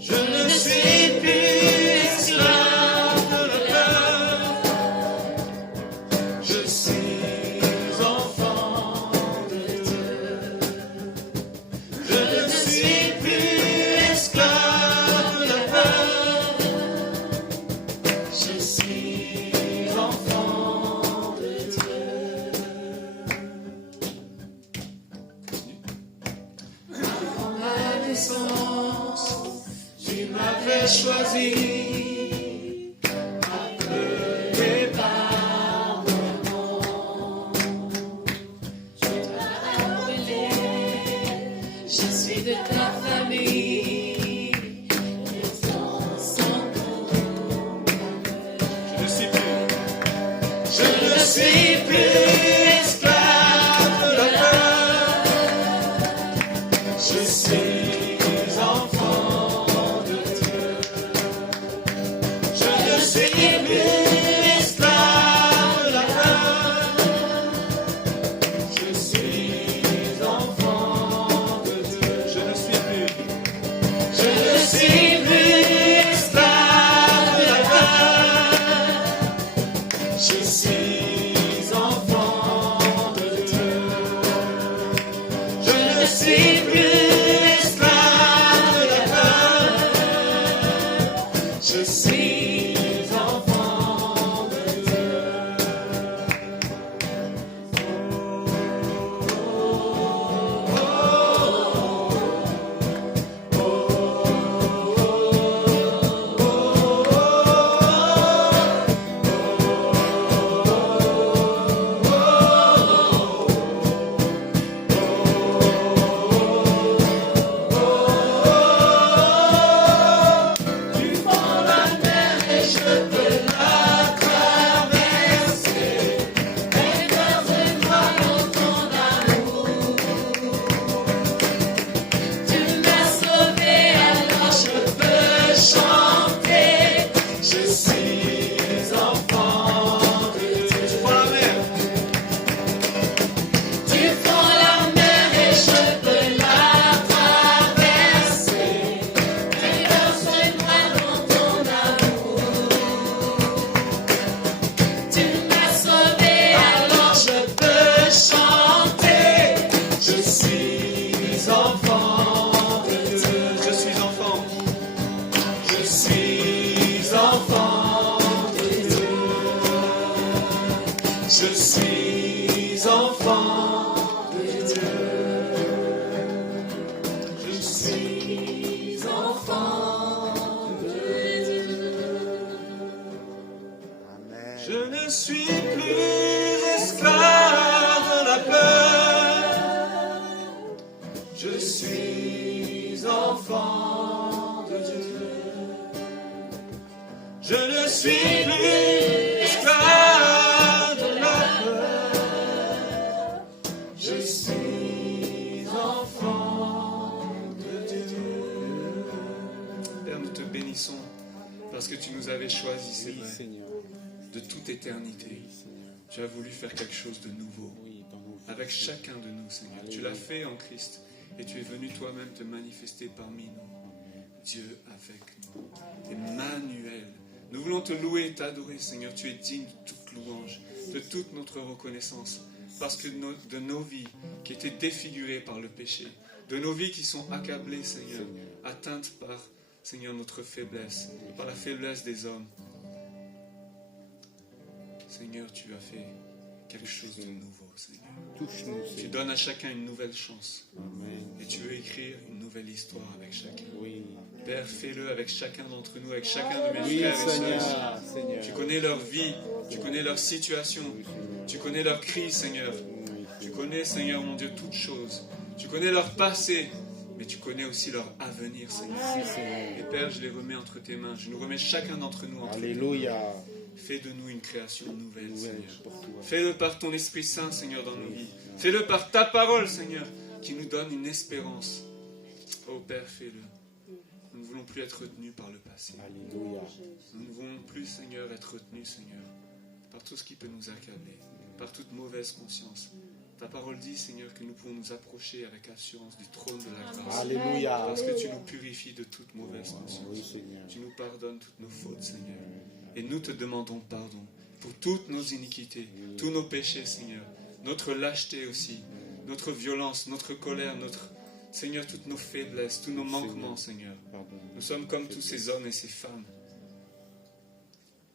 Je ne suis plus esclave de la peur. Je suis enfant de Dieu. Je ne suis plus esclave de la peur. Je suis enfant de Dieu. Avant ma naissance, tu m'avais choisi. Appelé par mon nom. Tu m'as appelé, je suis de ta famille. Les enfants je ne suis plus esclave de la peur. Je suis enfant de Dieu. Je ne suis plus esclave de la peur. Je suis enfant de Dieu. Je ne suis plus esclave de la peur. Je suis enfant suis enfant de Dieu. Je suis enfant de Dieu. Amen. Je ne suis plus esclave de la peur. Je suis enfant de Dieu. Je ne suis plus esclave de la peur. Je suis enfant de Dieu. Père, nous te bénissons parce que tu nous avais choisis, c'est Oui, vrai, Seigneur. de toute éternité. Oui, Seigneur. Tu as voulu faire quelque chose de nouveau Oui, dans nos vies. avec chacun de nous, Seigneur. Tu l'as fait en Christ et tu es venu toi-même te manifester parmi nous. Dieu avec nous. Emmanuel. Nous voulons te louer et t'adorer, Seigneur. Tu es digne de toute louange, de toute notre reconnaissance. Parce que de nos vies qui étaient défigurées par le péché, de nos vies qui sont accablées, Seigneur, atteintes par, Seigneur, notre faiblesse, par la faiblesse des hommes. Seigneur, tu as fait quelque chose de nouveau, Seigneur. Touche-nous, Tu Seigneur. donnes à chacun une nouvelle chance. Amen. Et tu veux écrire une nouvelle histoire avec chacun. Oui. Père, fais-le avec chacun d'entre nous, avec chacun de mes Oui, frères et sœurs. Seigneur. Seigneur. Tu connais leur vie, tu connais leur situation, Oui, Seigneur. tu connais leurs cris, Seigneur. Oui, Tu connais, Seigneur, mon Dieu, toutes choses. Tu connais leur passé, mais tu connais aussi leur avenir, Seigneur. Oui, Seigneur. Et Père, je les remets entre tes mains. Je nous remets chacun d'entre nous entre tes mains. Alléluia. Fais de nous une création nouvelle, Nouvelle Seigneur. pour toi. Fais-le par ton Esprit Saint, Seigneur, dans nos vies. Fais-le par ta parole, Seigneur, qui nous donne une espérance. Oh Père, fais-le. Nous ne voulons plus être retenus par le passé. Alléluia. Nous ne voulons plus, Seigneur, être retenus, Seigneur, par tout ce qui peut nous accabler, par toute mauvaise conscience. Ta parole dit, Seigneur, que nous pouvons nous approcher avec assurance du trône de la grâce. Alléluia. Parce que tu nous purifies de toute mauvaise conscience. Oui, Seigneur. Tu nous pardonnes toutes nos fautes, Seigneur. Et nous te demandons pardon pour toutes nos iniquités, tous nos péchés, Seigneur. Notre lâcheté aussi, notre violence, notre colère, Seigneur, toutes nos faiblesses, tous nos manquements, Seigneur. Pardon. Nous sommes comme tous ces hommes et ces femmes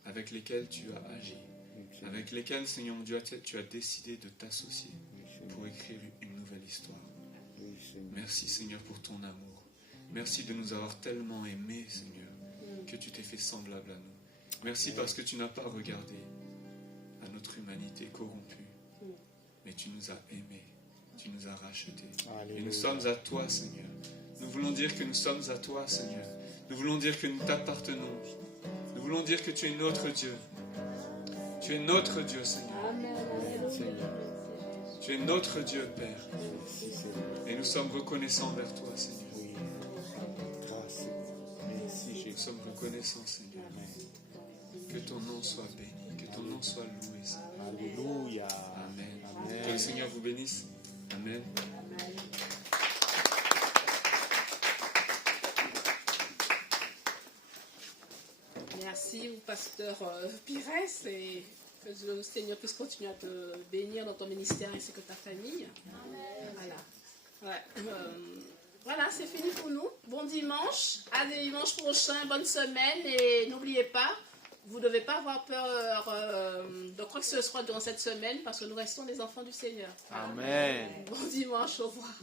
avec lesquels tu as agi, avec lesquels, Seigneur mon Dieu, tu as décidé de t'associer pour écrire une nouvelle histoire. Oui, Seigneur. Merci, Seigneur, pour ton amour. Merci de nous avoir tellement aimés, Seigneur, que tu t'es fait semblable à nous. Merci parce que tu n'as pas regardé à notre humanité corrompue, mais tu nous as aimés, tu nous as rachetés. Et nous sommes à toi, Seigneur. Nous voulons dire que nous sommes à toi, Seigneur. Nous voulons dire que nous t'appartenons. Nous voulons dire que tu es notre Dieu. Tu es notre Dieu, Seigneur. Seigneur. Tu es notre Dieu, Père. Merci, Seigneur. Et nous sommes reconnaissants vers toi, Seigneur. Oui. Grâce. Merci, Nous Jésus. sommes reconnaissants, Seigneur. Que ton nom soit béni, que ton nom soit loué, Seigneur. Alléluia. Amen. Amen. Que le Seigneur vous bénisse. Amen. Merci au pasteur Pires et que le Seigneur puisse continuer à te bénir dans ton ministère ainsi que ta famille. Voilà. Ouais. Voilà, c'est fini pour nous. Bon dimanche, à dimanche prochain, bonne semaine et n'oubliez pas, vous ne devez pas avoir peur de quoi que ce soit durant cette semaine parce que nous restons des enfants du Seigneur. Amen. Bon dimanche, au revoir.